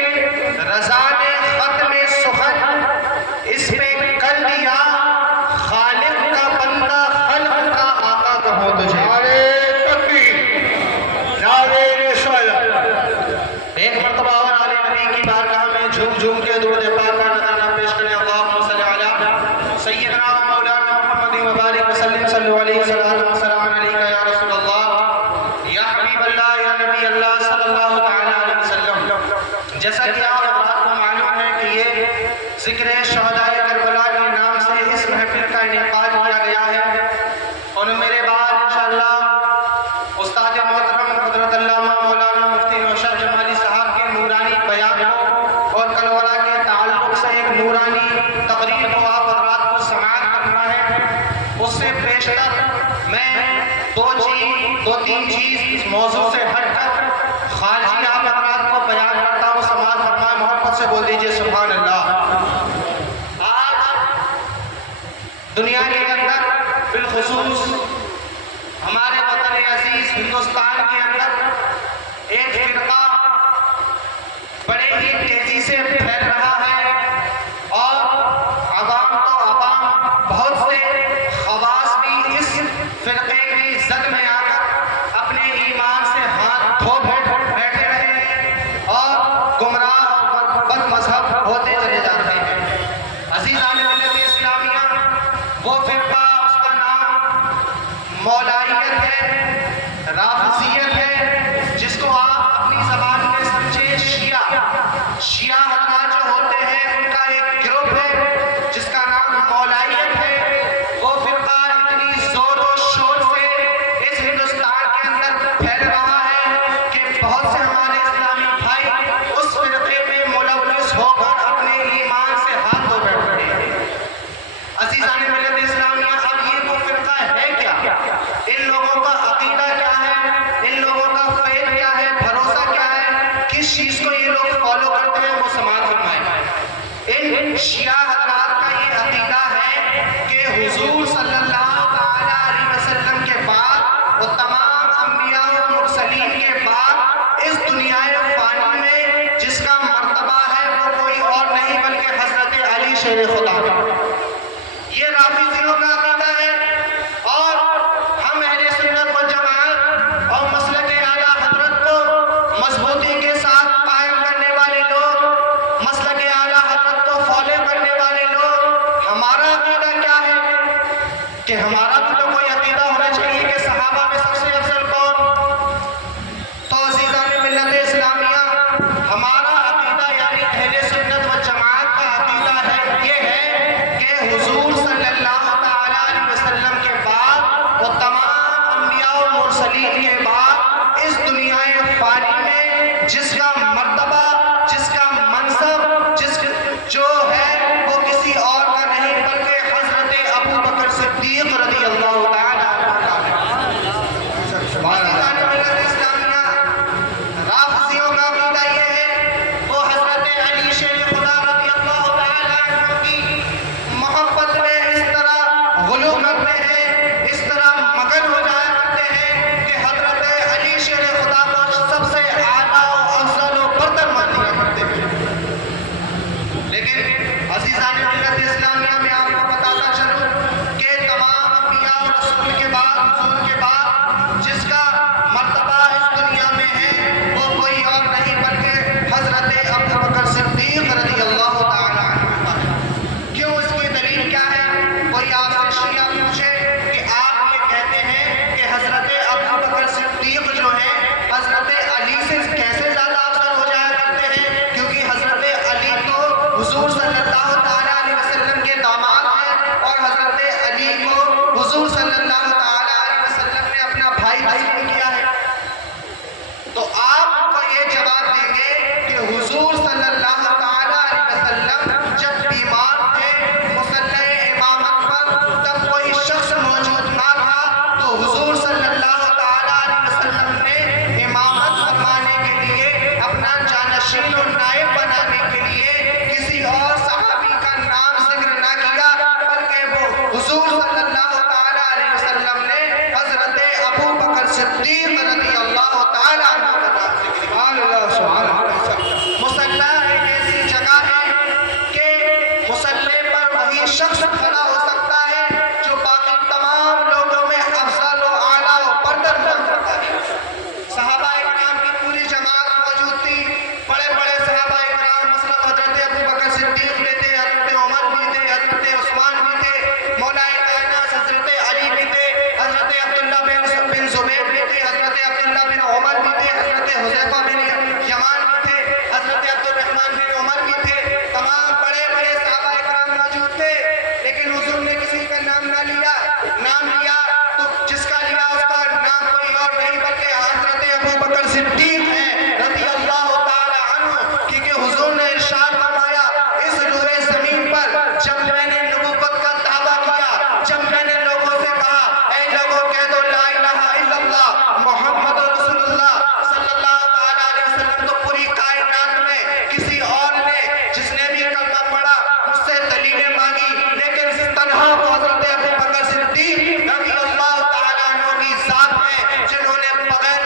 रज़ा ने ख़त्म सुखन इस पे कर दिया, खालिक का बंदा खल्क़ का आका कहूँ तुझे। एक मरतबा और आले नबी की बारगाह में झूम झूम के दुरूद पाक का नज़राना पेश करें। अल्लाहुम्मा सल्लि अला सय्यिदना व मौलाना मुहम्मद व बारिक व सल्लिम सल्लु अलैहि सलातु व सलाम अलैका या रसूल अल्लाह या हबीब अल्लाह या नबी अल्लाह सल्लल्लाहु तआला अलैहि वसल्लम। जैसा कि आप हज़रात को मालूम है कि ये ज़िक्र शहदाए करबला के नाम से इस महफिल का इनेकाद किया गया है और मेरे बाद इंशाअल्लाह उस्ताद मोहतरम हज़रत अल्लामा मौलाना मुफ्ती नौशाद जमाली साहब के नूरानी बयान को और कलवला के ताल्लुक़ से एक नूरानी तकरीर को आप हज़रात को समाअत करना है। उससे पेशतर मैं दो तीन चीज़ इस मौजू से हटकर खारजी आप हज़रात को बयान करता हूँ। समाअत फरमाए, मोहब्बत से बोल दीजिए सुभान अल्लाह। आज दुनिया के अंदर बिलखुसूस हमारे वतन अजीज हिंदुस्तान के अंदर एक फिरका बड़े ही तेजी से फैल रहा है और अवाम तो अवाम बहुत से खवास भी इस फिरके की जद में आकर अपने ईमान से हाथ धो बैठे रहे हैं और गुमराह और बद मजहब होते चले जाते हैं। बहुत से हमारे इस्लामी भाई उस फिरके में मुलव्वस होकर अपने ईमान से हाथ धो बैठते हैं। अज़ीज़ान मिल्लत इस्लामिया, अब ये वो फिरका है क्या? इन लोगों का अकीदा क्या है? इन लोगों का फ़ैल क्या है? भरोसा क्या है? किस चीज़ को ये लोग फॉलो करते हैं? वो समाज फरमाएं। इन शिया हज़रात का ये अकीदा है कि हुज़ूर सल्लल्लाहु तआला अलैहि वसल्लम के बाद और तमाम अंबिया और मुरसलीन के बाद इस दुनियाए फ़ानी में जिसका मर्तबा है वो कोई और नहीं बल्कि हज़रत अली शेर खुदा। ये राफ़िज़ियों का अक़ीदा है और हम अहले सुन्नत वल जमाअत और मसलक आला हज़रत को मजबूती के साथ कायम करने वाले लोग, मसलक आला हज़रत को फॉलो करने वाले लोग, हमारा अक़ीदा क्या है कि हमारा भी तो कोई अक़ीदा होना चाहिए कि सहाबा में सबसे अफजल कौन? तो अज़ीज़ान मिल्लत इस्लामिया, हमारा अक़ीदा यानी अहले सुन्नत वल जमाअत का अक़ीदा है ये है कि हुज़ूर सल्लल्लाहु तआला अलैहि वसल्लम के बाद और तमाम अंबिया और मुरसलीन के बाद इस दुनियाए फ़ानी में जिसका मर्तबा, जिसका मनसब, जो है वो किसी और का नहीं बल्कि हज़रत अबू बकर सिद्दीक़ रज़ियल्लाहु तआला अन्हु का है। राफ़िज़ियों का अक़ीदा ये है वो हज़रत अली शेर खुदा रज़ियल्लाहु तआला अन्हु की मोहब्बत में इस तरह गुलू करते हैं, इस तरह मगन हो जाया करते हैं कि हज़रत अली शेर खुदा को सबसे आला और अफ़ज़ल और बरतर मान लिया करते हैं। लेकिन अज़ीज़ान मिल्लत इस्लामिया में आपको बताता चलूं कि तमाम अंबिया और रसूल के बाद, हुज़ूर के बाद जिसका मर्तबा इस दुनिया में है वो कोई और नहीं बल्कि हज़रत अबू बकर सिद्दीक़ रज़ियल्लाहु तआला अन्हु है। क्यों? इसकी दलील क्या है? कोई आपसे शिया पूछे कि आप ये कहते हैं कि हज़रत अबू बकर सिद्दीक़ जो है हज़रत अली से कैसे ज़्यादा अफजल हो जाया करते हैं, क्योंकि हज़रत अली तो हुज़ूर सल्लल्लाहु तआला अलैहि वसल्लम के दामाद हैं और हज़रत अली को हुज़ूर सल्लल्लाहु तआला अलैहि वसल्लम ने अपना भाई तस्लीम किया है। तो आपको ये जवाब देंगे कि हुज़ूर सल्लल्लाहु तआला अलैहि वसल्लम जब बीमार थे मुसल्ले इमामत पर, तब कोई शख्स मौजूद ना था तो हुज़ूर सल्लल्लाहु तआला अलैहि वसल्लम ने इमामत फरमाने के लिए, अपना जानशीन और नायब बनाने के लिए किसी और सहाबी का नाम जिक्र ना किया, बल्कि वो हुज़ूर सल्लल्लाहु तआला अलैहि वसल्लम ने हज़रत अबू बकर सिद्दीक़ रज़ियल्लाहु तआला अन्हु का नाम जिक्र किया। मुसल्ला एक ऐसी जगह है कि मुसल्ले पर वही शख्स खड़ा हो सकता है जो बाकी तमाम लोगों में अफजल और आला और बरतर मौजूद है। सहाबाए किराम की पूरी जमात मौजूद थी। बड़े बड़े सहाबाए किराम मसलन हज़रत अबू बकर सिद्दीक़ भी थे, हज़रत उमर भी थे, हज़रत उस्मान भी थे, मौलाए कायनात हज़रत अली भी थे, हज़रत अब्दुल्लाह बिन ज़ुबैर भी थे, हज़रत अब्दुल्लाह बिन उमर भी थे, हज़रत हुज़ैफा बिन यमान भी थे, हज़रत अब्दुर्रहमान बिन उमर भी थे। तमाम बड़े बड़े सहाबाए किराम मौजूद थे, लेकिन हुज़ूर ने किसी का नाम ना लिया। नाम लिया तो जिसका लिया उसका नाम कोई और नहीं बल्कि हज़रत अबू बकर सिद्दीक़ है रज़ियल्लाहु तआला अन्हु, क्योंकि हुज़ूर ने इरशाद फरमाया, इस रूए ज़मीन पर जब मैंने नबूवत का दावा किया, जब मैंने लोगों से कहा ऐ लोगों कह दो ला इलाहा इल्लल्लाह मुहम्मदुर रसूलुल्लाह सल्लल्लाहु तआला अलैहि वसल्लम, तो पूरी कायनात में किसी और ने जिसने भी कलमा पढ़ा मुझसे दलीलें मांगी, लेकिन तन्हा हज़रत अबू बकर सिद्दीक़ रज़ियल्लाहु तआला अन्हु की ज़ात है जिन्होंने बगैर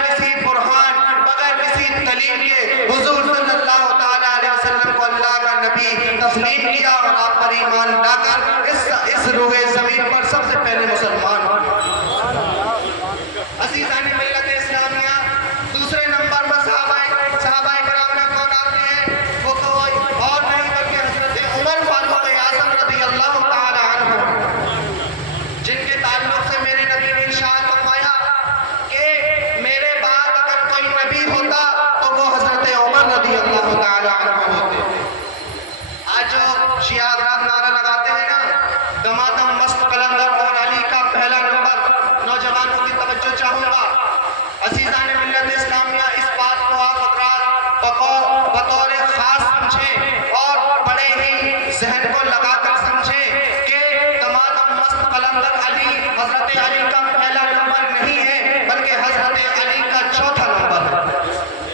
हजरत अली का पहला नंबर नहीं है बल्कि हजरत अली का चौथा नंबर है।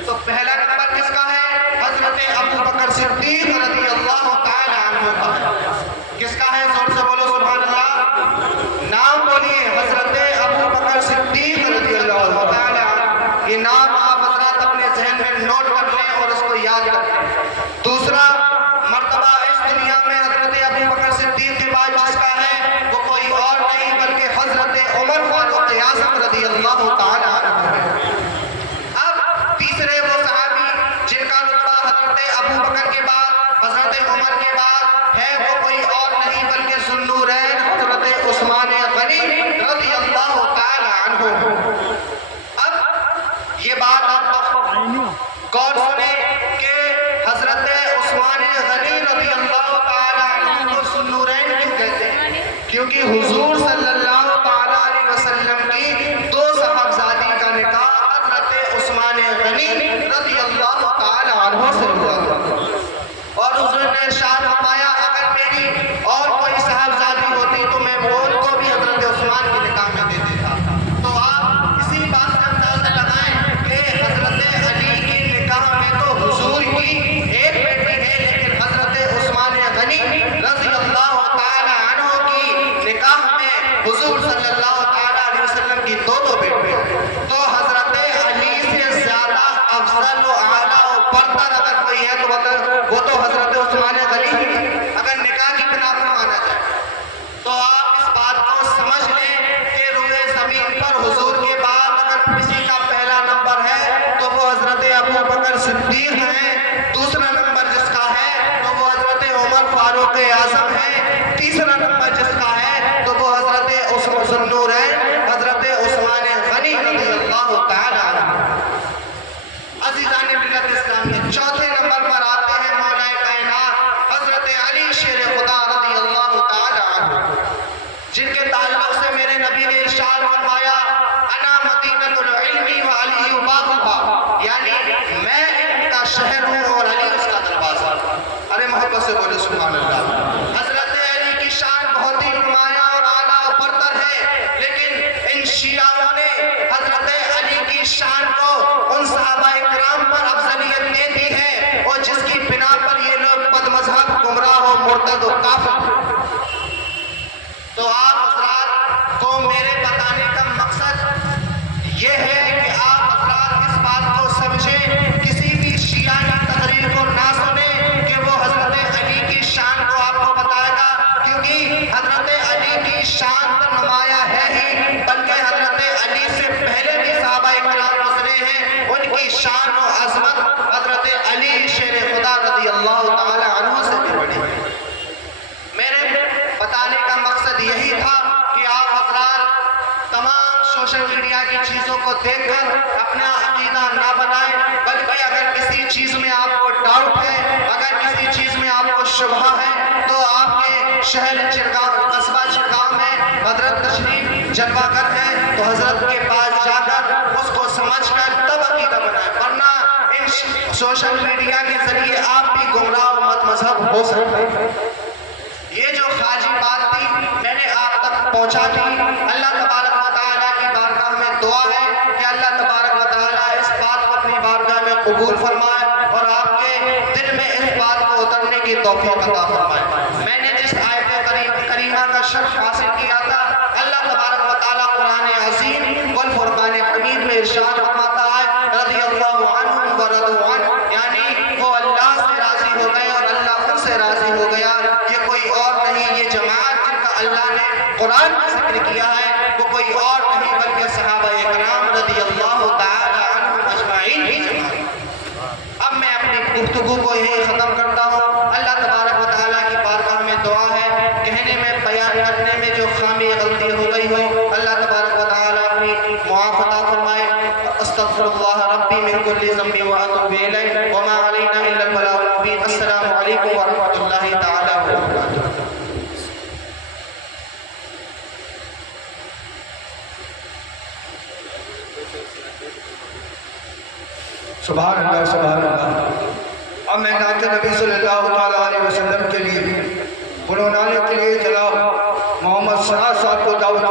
तो पहला नंबर किसका है? हजरत अबू बकर सिद्दीक रज़ी अल्लाह ताला अन्हु का है। किसका है? जोर से बोलो सुभान अल्लाह। नाम बोलिए, हजरत अबू बकर सिद्दीक रज़ी अल्लाह ताला अन्हु। ये नाम आप हजरात अपने जहन में नोट कर लें और उसको याद कर लें। दूसरा मर्तबा इस दुनिया में हजरत अबू बकर सिद्दीक के बाद जिसका है वो कोई और नहीं बल्कि हजरत उमर फारूक आज़म रज़ी अल्लाह ताला अन्हु है। अब तीसरे वो सहाबी जिनका रुतबा हजरत अबू बकर के बाद, हजरत उमर के बाद है, वो कोई और नहीं बल्कि ज़ुन्नूरैन हजरत उस्मान गनी रज़ी अल्लाह ताला अन्हु। अब ये बात आप गौर सुने कि हजरत उस्मान गनी रज़ी अल्लाह ताला अन्हु को ज़ुन्नूरैन क्यों कहते हैं? क्योंकि हुजूर सल्लल्लाहु ताला अलैहि वसल्लम की दो साहबजादी का निकाह हजरत उस्मान गनी रज़ी अल्लाह ताला अन्हु से हुआ और हुजूर ने इरशाद फरमाया अगर मेरी और कोई साहबजादी होती तो मैं वो उनको भी हजरत उस्मान के निकाह में दे देता। तो आप इसी बात का अंदाजा लगाएं कि हजरत अली के निकाह में तो हुजूर की एक बेटी है, लेकिन हजरत उस्मान गनी रज़ी अल्लाह ताला अन्हु की निकाह में हुजूर सल्लल्लाहु ताला अलैहि वसल्लम की दो बेटी हैं। तो हजरत अली से ज्यादा अफजल व आला व बरतर अगर कोई है तो वो तो हजरत उस्मान गनी अगर निकाह की बिना पर माना जाए। तो आप इस बात को समझ लें कि रुए जमीन पर हुजूर के बाद अगर किसी का पहला नंबर है तो वो हजरत अबू बकर सिद्दीक है। दूसरा नंबर जिसका है तो वो हजरत उमर फारूक आज़म है। तीसरा नंबर जिसका है तो वो हजरत ज़ुन्नूरैन हजरत उस्मान गनी रज़ी अल्लाह ताला अन्हु। अज़ीज़ान मिल्लत इस्लामिया, चौथे नंबर पर आते हैं मौलाए कायनात हजरत अली शेर खुदा रज़ी अल्लाह ताला अन्हु, जिनके ताल्लुक से मेरे नबी ने इरशाद फरमाया अना मदीनतुल इल्मी व अली बाबुहा, यानी मैं इनका शहर हूँ और अली उसका दरवाजा। अरे मोहब्बत से बोले सुभान अल्लाह। हजरत अली की शान बहुत ही नुमायां और आला और बरतर है, लेकिन इन शियाओं ने हजरत अली की शान को उन सहाबाए किराम पर अफजलियत दे दी है और जिसकी बिना पर ये लोग बदमज़हब, गुमराह और मुर्तद और काफिर। तो आप हजरात को मेरे बताने का मकसद ये है कि आप हजरात इस बात को समझें, किसी भी शिया की तकरीर को ना सुने कि वो हजरत अली की शान को आपको बताएगा, क्योंकि हजरत अली की शान तो नुमाया है ही बल्कि हजरत अली से पहले भी सहाबाए किराम गुज़रे हैं, उनकी शान और अज़मत हजरत अली शेर खुदा रज़ी अल्लाह ताला अन्हु से भी बड़ी है। मेरे बताने का मकसद यही था कि आप हजरात तमाम सोशल मीडिया की चीज़ों को देखकर अपना अकीदा ना बनाएं, बल्कि अगर किसी चीज़ में आपको डाउट है, अगर किसी चीज़ में आपको शुबहा है, तो आपके शहर चिरगांव, कस्बा चिरगांव में हजरत तशरीफ जलवागर है, तो हजरत के पास जाकर उसको समझकर तब अकीदा बनाएं, वरना इन सोशल मीडिया के जरिए आप भी गुमराह और मत-मज़हब हो सकते हैं। ये जो खाजी बात थी मैंने आप तक पहुंचा दी। अल्लाह तबारक व तआला की बारगाह में दुआ है कि अल्लाह तबारक व तआला इस बात को अपनी बारगाह में कबूल फरमाए और आपके दिल में इस बात को उतरने की तौफीक अता फरमाए। मैंने जिस आयत करीमा का शर्फ हासिल किया था, अल्लाह तबारक व तआला कुरान अज़ीम वल फुरकान हमीद में इरशाद फरमाता है रज़ी अल्लाहु अन्हुम व रज़ू अन्हु, यानी वो अल्लाह से राजी हो गए और अल्लाह उनसे राजी हो गया। ये कोई और नहीं, ये जमात जिनका अल्लाह ने कुरान में जिक्र किया है वो कोई और नहीं बल्कि सहाबाए किराम रज़ी अल्लाह ताला अन्हुम अजमाइन ही जमात। अब मैं अपनी गुफ्तगू को यही ख़त्म करता हूँ। अल्लाह तबारक व तआला की बारगाह में दुआ है, कहने में बयान करने में जो खामी गलती हो गई हो अल्लाह तबारक व तआला अपनी मुआफ़ अता फरमाए। अस्तग़फिरुल्लाह रब्बी मिन कुल्लि ज़ंबि व अतूबु इलैहि व मा अलैना इल्ला अल बलागुल मुबीन। अस्सलामु अलैकुम व रहमतुल्लाहि तआला व बरकातुहू। सुभान अल्लाह सुभान अल्लाह। अब मैं नाते नबी सल्लल्लाहु अलैहि वसल्लम के लिए बुलवाने के लिए जनाब मोहम्मद सना साहब को दावत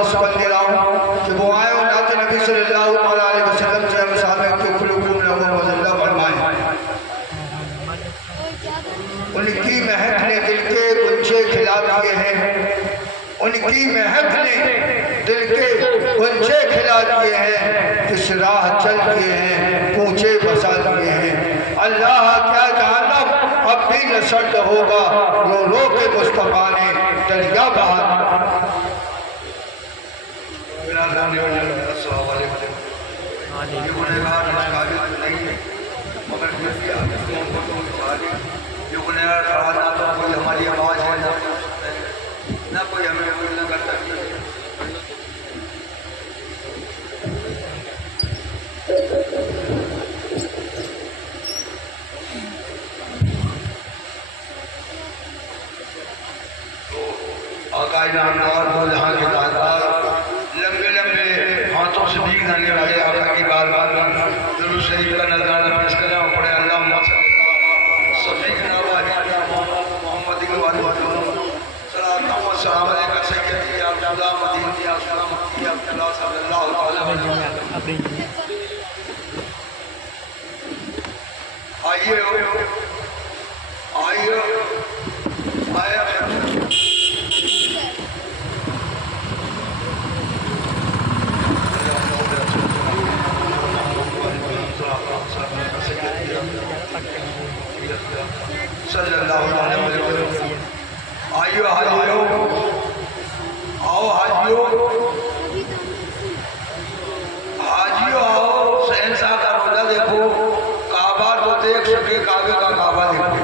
कुलचे खिला दिए हैं, इस राह चल दिए हैं, ऊंचे बसा दिए हैं। अल्लाह क्या जानब अब भी न शर्त होगा, रो रो के मुस्तफा ने दरिया बहा। हमारी आवाज है ना कोई हमें न करता। लंबे लंबे हाथों से भीग जाने वाले आका की बार बार दुरूद शरीफ का नजराना पेश करना पड़े। अल्लाह सफी के नवाज मोहम्मद के वाले सलाम अलैका सय्यदी या अब्दुल्लाह मदीनी या सलामती या अब्दुल्लाह सल्लल्लाहु अलैहि वसल्लम। आइए आइए आया सल्लल्लाहु अलैहि वसल्लम। आइयो हाजियो, आओ हाजियो, हाजियो आओ। शहंशाह का रोजा देखो, काबा तो देख सके, काबे का काबा देखो।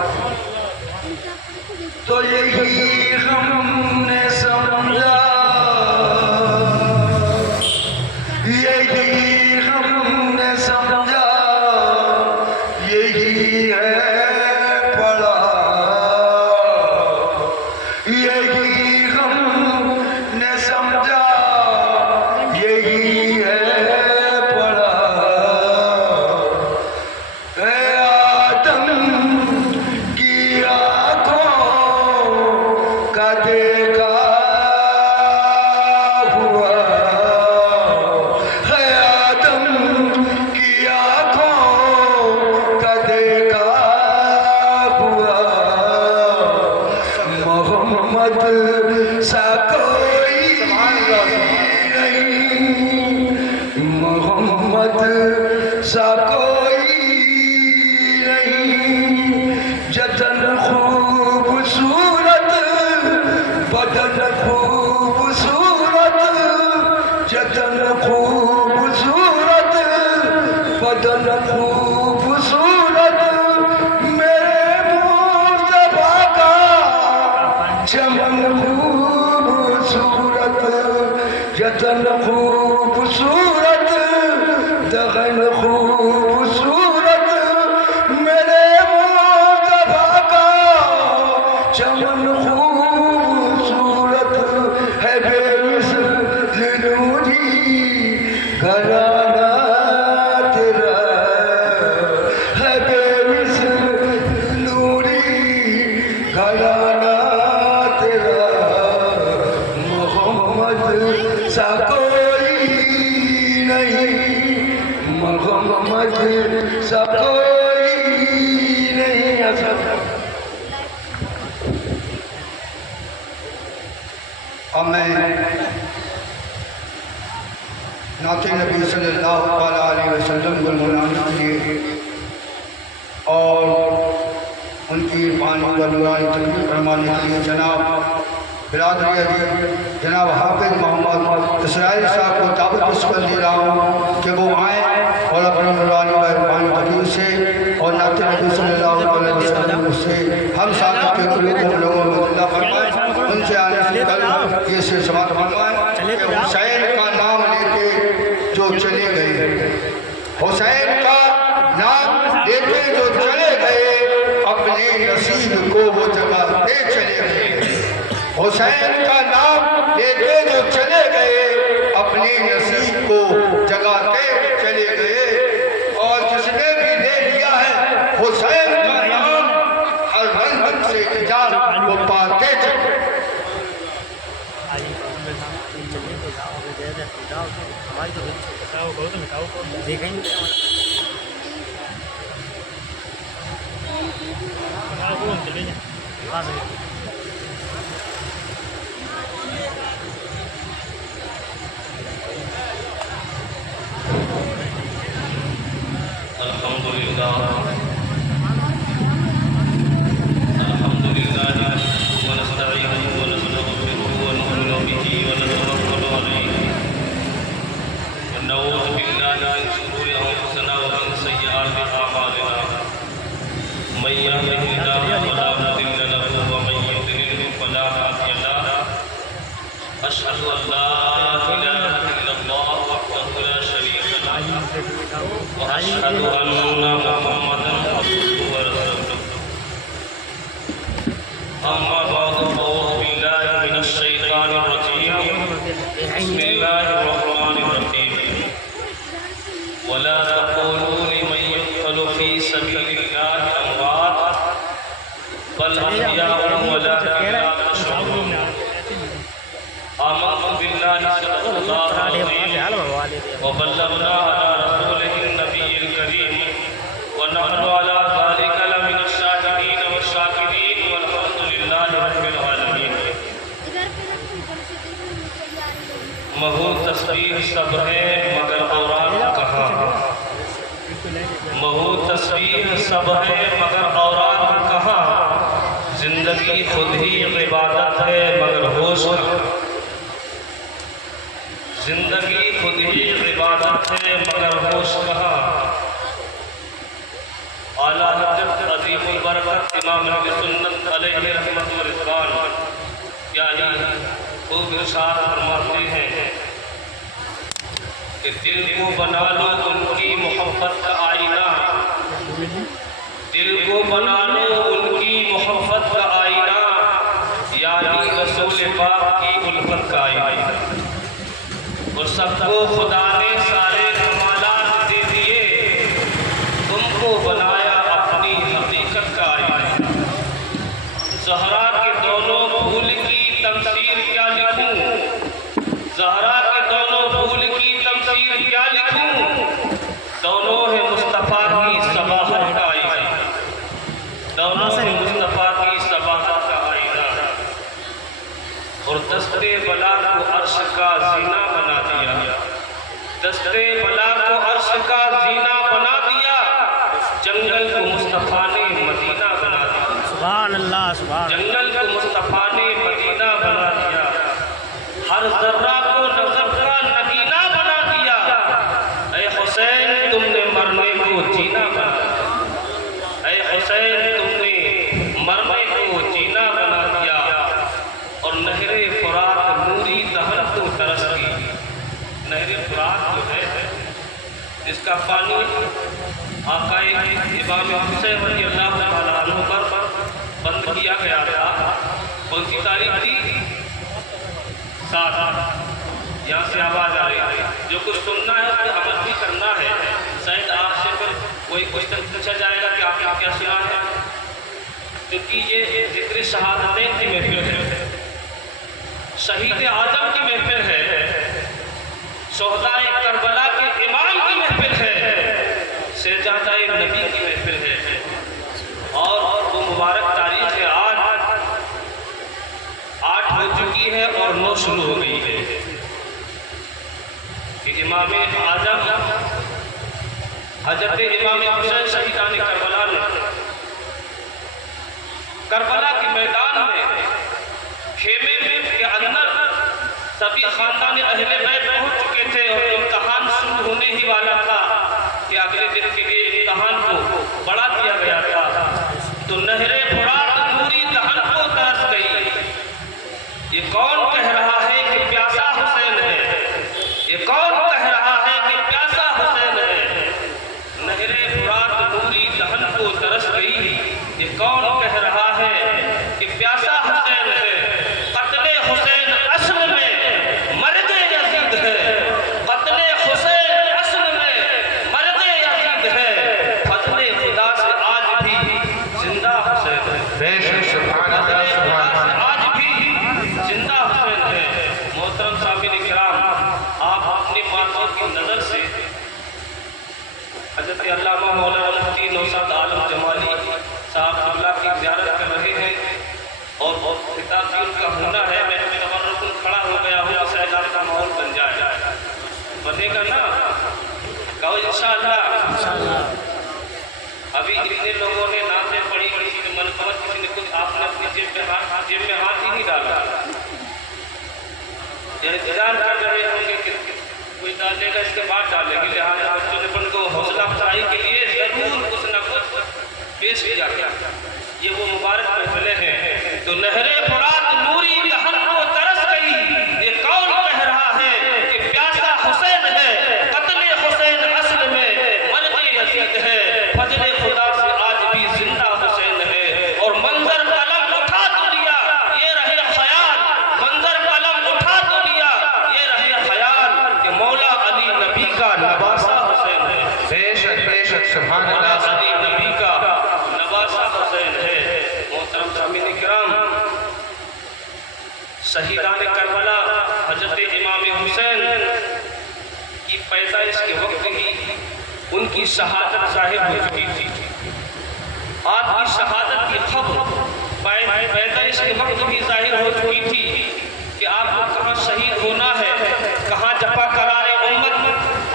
तो यही हमने समझा, यही हमने समझा, यही है पड़ा, यही हमने समझा, यही है पड़ा। ऐ आदम की आँखों का देखा हुआ, है आदम की आँखों का देखा हुआ। मोहम्मद सा कोई नहीं, मोहम्मद सा कोई नहीं। जतन खूबसूरत बदन खूबसूरत, जतन खूबसूरत बदन खूबसूरत। मेरे मुस्तफा का चमन खूबसूरत, जतन खूबसूरत दगन खूबसूरत। मेरे मुस्तफा का चमन खूबसूरत है, बेमिसल नूरी घराना तेरा है, बेमिसल नूरी घराना तेरा। मोहम्मद सा कोई नहीं, मोहम्मद सा कोई नहीं। अब मैं नाते नबी सल्लल्लाहु अलैहि वसल्लम को मनाने के लिए और उनकी पानी का नूरानी तकरीर फरमाने के लिए जनाब बिरादरी अजीब जनाब हाफिज मोहम्मद इसराइल साहब को दावत पेश कर दे रहा हूँ कि वो आएँ और अपनी नूरानी पानी तकरीर से और नाते नबी सल्लल्लाहु अलैहि वसल्लम से हम साथ के कुलूब लोगों में अल्लाह फरमाए। उनसे आने से कल ये से समाप्त फरमाए कि हुसैन का नाम लेके जो चले गए, हुसैन का नाम लेके जो चले गए, अपने नसीब को वो जगह दे चले गए। हुसैन का नाम लेके जो चले गए, अपने नसीब को जगह दे चले गए। और जिसने भी ले लिया है हुसैन का नाम, हर रंग से इजाज़ वो पाते चले। नऊज़ बिल्लाहि मिन शुरूरि अंफुसिना व मिन सय्यिआति अअमालिना मन यहदिहिल्लाहु फला मुदिल्ल लहु व मन युद्लिल्हु फला हादिय लहु अशहदु अन ला इलाहा इल्लल्लाह वहदहु ला शरीका लहु व अशहदु अन्ना मुहम्मदन अब्दुहु व रसूलुहु अम्मा बअद अऊज़ु बिल्लाहि मिनश शैतानिर रजीम बिस्मिल्लाहिर रहमानिर रहीम वला तक़ूलू लिमन युक़्तलु फ़ी सबीलिल्लाहि अमवात बल अहयाउन वलाकिन ला तशऊरून आमन्तु बिल्लाहि सल्लल्लाहु अलैहि व बल्लगना अला रसूलिहिन नबिय्यिल करीम व नहनु अला ज़ालिका लमिनश शाहिदीन व शाकिरीन वल्हम्दुलिल्लाहि रब्बिल आलमीन। महू तस्बीह सब है मगर औरात कहाँ, महू तस्बीह सब है मगर औरात कहाँ, जिंदगी खुद ही इबादत है मगर होश कहाँ, जिंदगी खुद ही इबादत है मगर होश कहाँ। आला हज़रत अज़ीमुल बरकत इमाम अहले सुन्नत अलैहि रहमत व रिज़वान यानी खूब इरशाद फरमाते हैं कि दिल को बना लो उनकी मोहब्बत का आईना, दिल को बना लो उनकी मोहब्बत का आईना, यानी रसूल पाक की उल्फत का आईना। और सबको खुदा ने सारे कमालात दे दिए, तुमको बनाया अपनी हकीकत का आईना। ज़हरा के दोनों फूल की तमसीर क्या लिखूं, ज़हरा के दोनों फूल की तमसीर क्या लिखूं, दोनों है मुस्तफ़ा की सबाहत का आईना, दोनों है मुस्तफ़ा की सबाहत का आईना। और दस्ते बला को अर्श का जीना बना दिया, दस्ते बला को अर्श का जीना बना दिया, जंगल को मुस्तफ़ा ने मदीना बना दिया, सुभान अल्लाह, सुभान जंगल को मुस्तफ़ा ने मदीना बना दिया, हर जर्रा को नज़र का नगीना बना दिया। ऐ हुसैन तुमने मरने को जीना बना दिया, ऐ हुसैन तुमने मरने को जीना बना दिया। और नहरे फुरात नूरी दहन को तरस गई, नहरे फुरात जो है इसका पानी आकाए इमाम हुसैन रज़ियल्लाहु तआला अन्हु पर बंद किया गया था। कौन सी तारीख थी? 7। यहाँ से आवाज़ आ रही है, जो कुछ सुनना है उसको अमल भी करना है। शायद आपसे फिर कोई क्वेश्चन पूछा जाएगा कि आपने क्या सुना है, क्योंकि ये जिक्र शहादतैन की महफिल है, शहीद आजम की महफिल है, शोहदाए करबला के इमाम की महफिल है, शहजादाए नबी की महफिल है। और वो मुबारक तारीख है आज 8 हो चुकी है और 9 शुरू हो गई है कि इमाम आजम हजरत इमाम हुसैन शहीदान करबला ने करबला के मैदान में खेमे के अंदर सभी खानदान अहले बैत पहुंच चुके थे और इम्तहान शुरू होने ही वाला था कि अगले दिन के लिए इम्तहान को बढ़ा दिया गया था। तो नहरे फुरात नूरी दहन को तरस गई। ये कौन कह रहा है कि प्यासा हुसैन है, ये कौन कह रहा है कि प्यासा हुसैन है। नहरे फुरात नूरी दहन को तरस गई, ये कौन कह रहा है कि प्यासा हुसैन है। कत्ले हुसैन असल में मर्द यजीद है, कत्ले हुसैन असल में मर्द यजीद है, फजले खुदा से आज भी जिंदा हुसैन है, बेशक सुभान अल्लाह, सुभान अल्लाह। आज भी जिंदा हुसैन है। मोहतरम सामिन इकराम, आप अपनी बातों की नज़र से हज़रत अल्लामा मौलाना मुफ्ती नौशाद आलम जमाली साहब क़िबला की ज़ियारत कर रहे हैं और खिताब भी उनका होना है। मैं तबर्रुकन खड़ा हो गया हूँ, शायद आपका माहौल बन जाए, बनेगा ना? कहो इंशाअल्लाह। अभी इतने लोगों ने नातें पढ़ी, किसी ने मनकबत, किसी ने कुछ, आपने अपनी जेब में हाथ ही नहीं डाला। इंतजार कर रहे होंगे कि कोई डाल देगा, इसके बाद डालेगी। लिहाजा बच्चों ने अपन को हौसला अफजाई के लिए जरूर कुछ न कुछ पेश किया गया। ये वो मुबारक महफिलें हैं। तो नहरे फुरात नूरी दहन को तरस गई, ये कौन कह रहा है कि प्यासा हुसैन है, कत्ले हुसैन असल में मर्द यजीद है, फजले खुदा से आज भी जिंदा हुसैन है। और मंजर कलम उठा तो लिया, ये रहे ख्याल, मंजर कलम उठा तो लिया, ये रहे ख्याल कि मौला अली नबी का नवासा हुसैन है। बेशक बेशक सुभान मौला अल्लाह। अली नबी का नवासा हुसैन है। मोहतरम सामीन किराम, शहीदान करबला हजरत इमाम हुसैन की पैदाइश के वक्त ही उनकी शहादत ज़ाहिर हो चुकी थी। आपकी शहादत की खबर पैदाइश के वक्त भी ज़ाहिर हो चुकी थी कि आपको कहाँ शहीद होना है, कहाँ जफा करारे उम्मत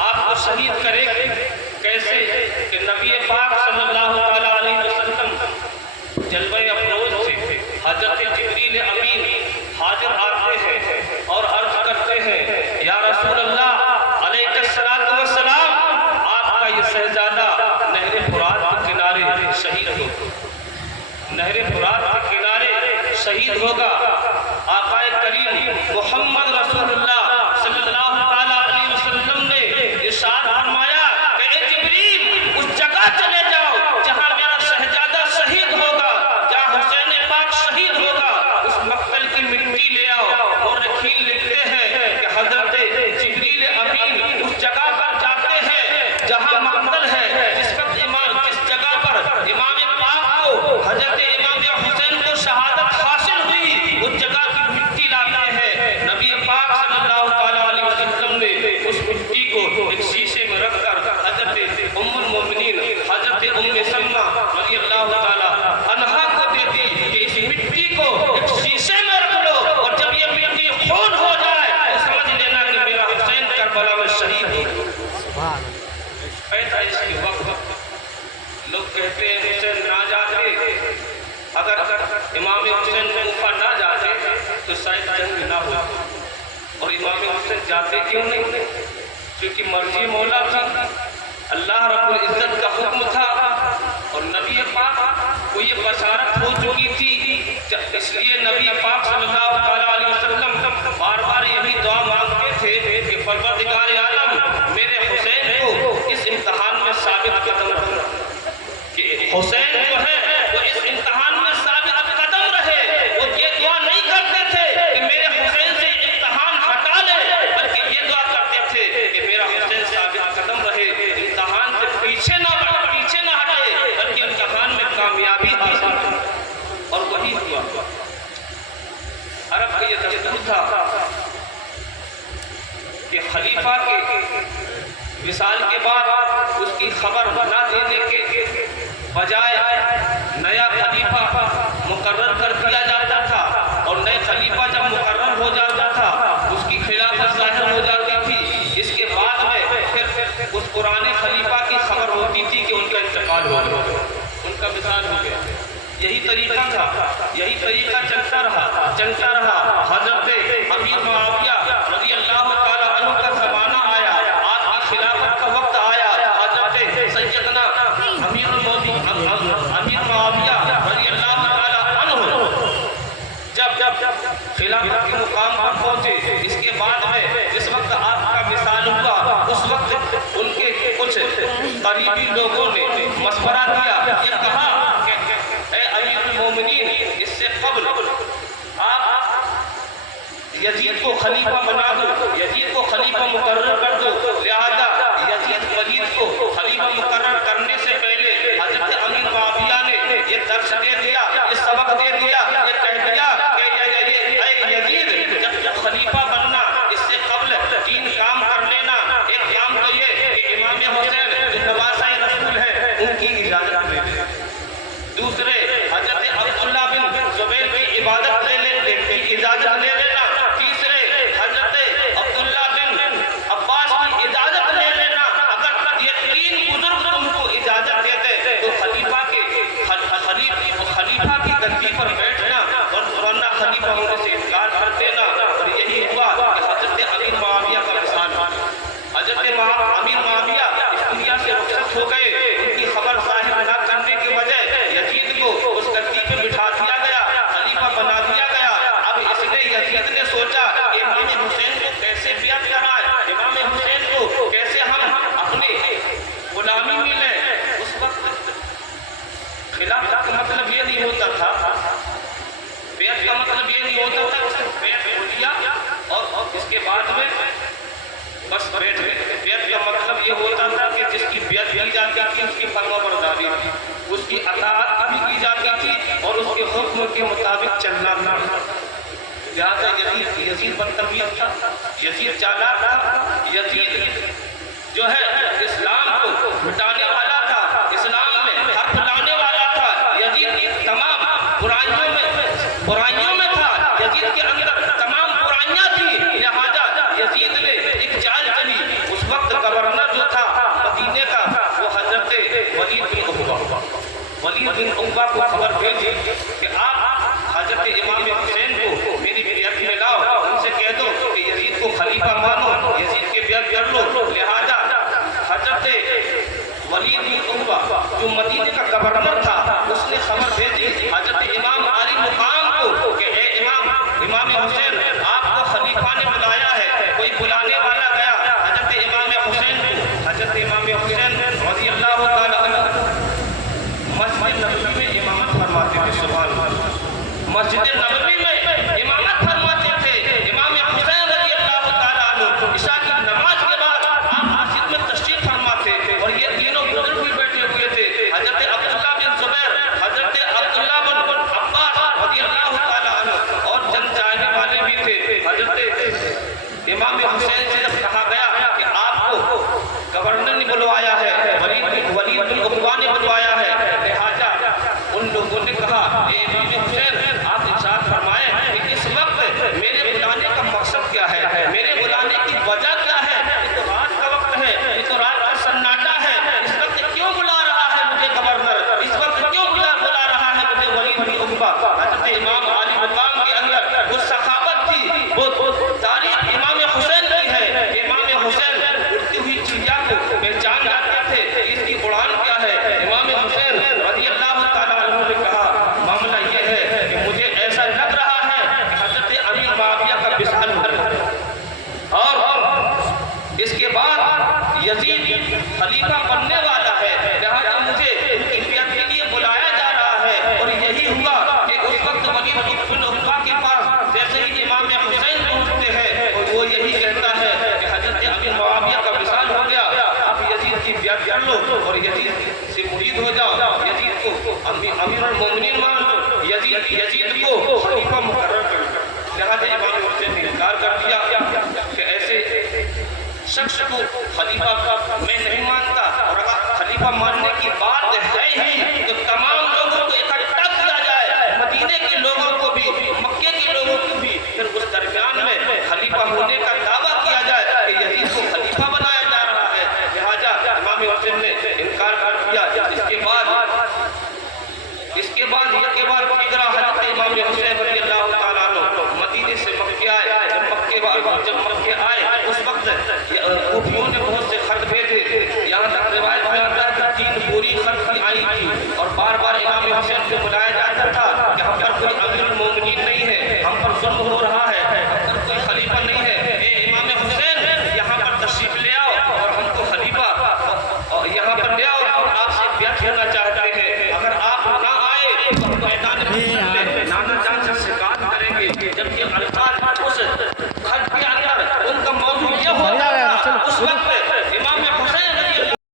आपको शहीद करेगी। कैसे कि नबी पाक सल्लल्लाहु अलैहि वसल्लम जलवे अफरोज से हजरत जिब्रील अमीन हाजिर आते हैं और अर्ज करते हैं, या रसूल अल्लाह अलैहिस्सलातु वस्सलाम, आपका ये शहजादा नहरे फुरात के किनारे शहीद होगा, नहरे फुरात के किनारे शहीद होगा। आकाए करीम मोहम्मद रसूलुल्लाह सल्लल्लाहु अलैहि वसल्लम ने इरशाद फरमाया कि ए जिब्रील, उस जगह चले जाओ जहां मेरा शहजादा शहीद होगा, जहां हुसैन पाक शहीद होगा, उस मक्तल की मिट्टी ले आओ। और रखील लिखते हैं कि हजरत जिब्रील अमीन उस जगह पर जाते हैं जहां मक्तल है, जिस वक्त जिस जगह पर इमाम पाक को हजरत इमाम हुसैन को शहादत हासिल हुई, उस जगह की मिट्टी लाते हैं। नबी पाक सल्लल्लाहु अलैहि वसल्लम ने उस मिट्टी को एक शीशे में रखकर हजरत उम्मुल मोमिनीन हजरत उम्मे सलमा रज़ियल्लाहु ताला अन्हा को दे दी कि इस मिट्टी को एक शीशे में रख लो, और जब ये मिट्टी खून हो जाए तो समझ लेना कि मेरा हुसैन करबला में शहीद हो। पैदाइश के वक्त लोग कहते हैं हुसैन ना जाते, अगर इमाम हुसैन कूफा ना जाते तो शायद जंग ना हो। और इमाम हुसैन जाते क्यों नहीं? क्योंकि मर्जी मौला थी, अल्लाह रब्बुल इज्जत का हुक्म था और नबी पाक को ये बशारत हो चुकी थी। इसलिए नबी पाक सल्लल्लाहु अलैहि वसल्लम बार बार यही दुआ मांगते थे कि परवरदिगार आलम मेरे हुसैन को इस इम्तिहान में साबित कदम रखना, कि हुसैन जो है वो इस इम्तिहान में साबित कदम रहे। वो ये दुआ नहीं करते थे कि मेरे हुसैन से इम्तिहान हटा ले, बल्कि ये दुआ करते थे कि मेरा हुसैन साबित कदम रहे, इम्तिहान से पीछे ना हटे, बल्कि इम्तिहान में कामयाबी हासिल करे। और वही हुआ। अरब का ये दस्तूर था कि खलीफा के विसाल के बाद उसकी खबर न देने के बजाय नया खलीफा मुकर्रर कर दिया जाता था, और नए खलीफा जब मुकर्रर हो जाता था उसकी खिलाफत जाहिर हो जाती थी। इसके बाद में फिर उस पुराने खलीफा की खबर होती थी कि उनका इंतकाल हो गया, उनका विसाल हो गया। यही तरीका था, यही तरीका चलता रहा। हजरत अमीर मुआविया रज़ियल्लाहु ताला अन्हु का ज़माना आया, आपकी खिलाफत का वक्त आया। हजरत सैयदना अमीर मुआविया रज़ियल्लाहु ताला अन्हु जब खिलाफत के मुकाम पर पहुंचे, इसके बाद में जिस वक्त आपका विसाल हुआ, उस वक्त उनके कुछ करीबी लोगों ने मशवरा दिया, ये कहा कि अमीरुल मोमिनीन, इससे कब्ल आप यजीद को खलीफा बना दो, यजीद को खलीफा मुकर्रर कर दो। लिहाजा यजीद वलीद को खलीफा मुकर्रर करने से पहले हजरत अमीर मुआविया ने ये दर्श दे दिया, ये सबक दे दिया, ये कह दिया कि यजीद जब तक खलीफा बनना इससे कब्ल 3 काम कर लेना। एक काम तो ये कि इमाम हुसैन जो नवासा रसूल है उनकी इजाजत ले ले। दूसरे हजरत अब्दुल्ला बिन जुबैर की इबादत की इजाजत ले लेना। तीसरे हजरत अब्दुल्ला बिन अब्बास बैठ गए। बैत का मतलब ये होता था कि जिसकी बैत की जाती थी उसकी फर्माबरदारी थी, उसकी अताअत भी की जाती थी और उसके हुक्म के मुताबिक चलना था। लिहाजा यजीद बदतमीज था, यजीद चालाक था, यजीद जो है इस्लाम को मिटाने वाला था, इस्लाम में हर्फ लाने वाला था। यजीद तमाम बुराइयों में था, यजीद के अंदर तमाम बुराइयां थी। लिहाजा यजीद ने एक चाल चली। उस वक्त गवर्नर जो था मदीने का वो हजरत वलीद बिन उक़बा को खबर भेजी कि आप हजरत इमाम हुसैन को मेरी बैत में लाओ, उनसे कह दो कि यजीद को खलीफा मानो, यजीद के बैत कर लो। लिहाजा हजरत वलीद बिन उक़बा जो मदीने का गवर्नर था उसने खबर भेजी हजरत इमाम आली मुकाम को कि ए इमाम हुसैन आपको खलीफा ने बुलाया है। कोई बुलाने वाला गया हजरत इमाम हुसैन को। हजरत इमाम हुसैन रज़ियल्लाहु ताला अन्हु मस्जिद नबवी में इमामत फरमाते थे। सुभान अल्लाह, मस्जिद नबवी में इमामत फरमाते थे। इमाम हुसैन रज़ियल्लाहु ताला अन्हु इशा की नमाज के बाद आप मस्जिद में तशरीफ फरमाते और ये तीनों बुजुर्ग भी बैठे हुए थे। हजरत अब्दुल्लाह बिन ज़ुबैर, हजरत अब्दुल्लाह बिन अब्बास रज़ियल्लाहु ताला अन्हु और जंग जाने वाले भी थे। हजरत इमाम हुसैन से जब कहा गया कि आपको गवर्नर ने बुलवाया है, वलीद बिन उक़बा ने बुलवाया है, लिहाजा उन लोगों ने कहा इमाम हुसैन आप इरशाद फरमाएं कि इस वक्त मेरे बुलाने का मकसद क्या है, मेरे बुलाने की वजह क्या है। ये तो रात का वक्त है, ये तो रात का सन्नाटा है, इस वक्त क्यों बुला रहा है मुझे गवर्नर, इस वक्त क्यों बुला रहा है मुझे वलीद बिन उक़बा। हज़रत इमाम आली मुकाम के अंदर वो सखावत थी, वो तारीख इमाम हुसैन की है। इमाम हुसैन उड़ती हुई चिड़िया को पहचान जाते थे, इसकी उड़ान क्या है। इमाम हुसैन रज़ियल्लाहु ताला अन्हु ने कहा मामला ये है कि मुझे ऐसा लग रहा है कि हज़रत अमीर मुआविया का विसाल हो रहा है और इसके बाद यजीद खलीफा बनने वाला है। लिहाजा मुझे उनकी बैत के लिए बुलाया जा रहा है। और यही हुआ कि उस वक्त वलीद बिन उक़बा के पास जैसे ही इमाम हुसैन पहुंचते हैं और वो यही कहता है कि हज़रत अमीर मुआविया का विसाल हो गया, आप यजीद की बैत कर लो और यजीद से मुरीद हो जाओ, यजीद को अमीरुल मोमिनीन मान लो, यजीद को खलीफा मुकर्रर कर लो। लिहाजा इमाम हुसैन ने इनकार कर दिया कि ऐसे शख्स को खलीफा मैं नहीं मानता, और अगर खलीफा मानने की बात है ही तो तमाम लोगों को इकट्ठा किया जाए, मदीने के लोगों को भी, मक्के के लोगों को भी, फिर उस दरमियान में खलीफा होने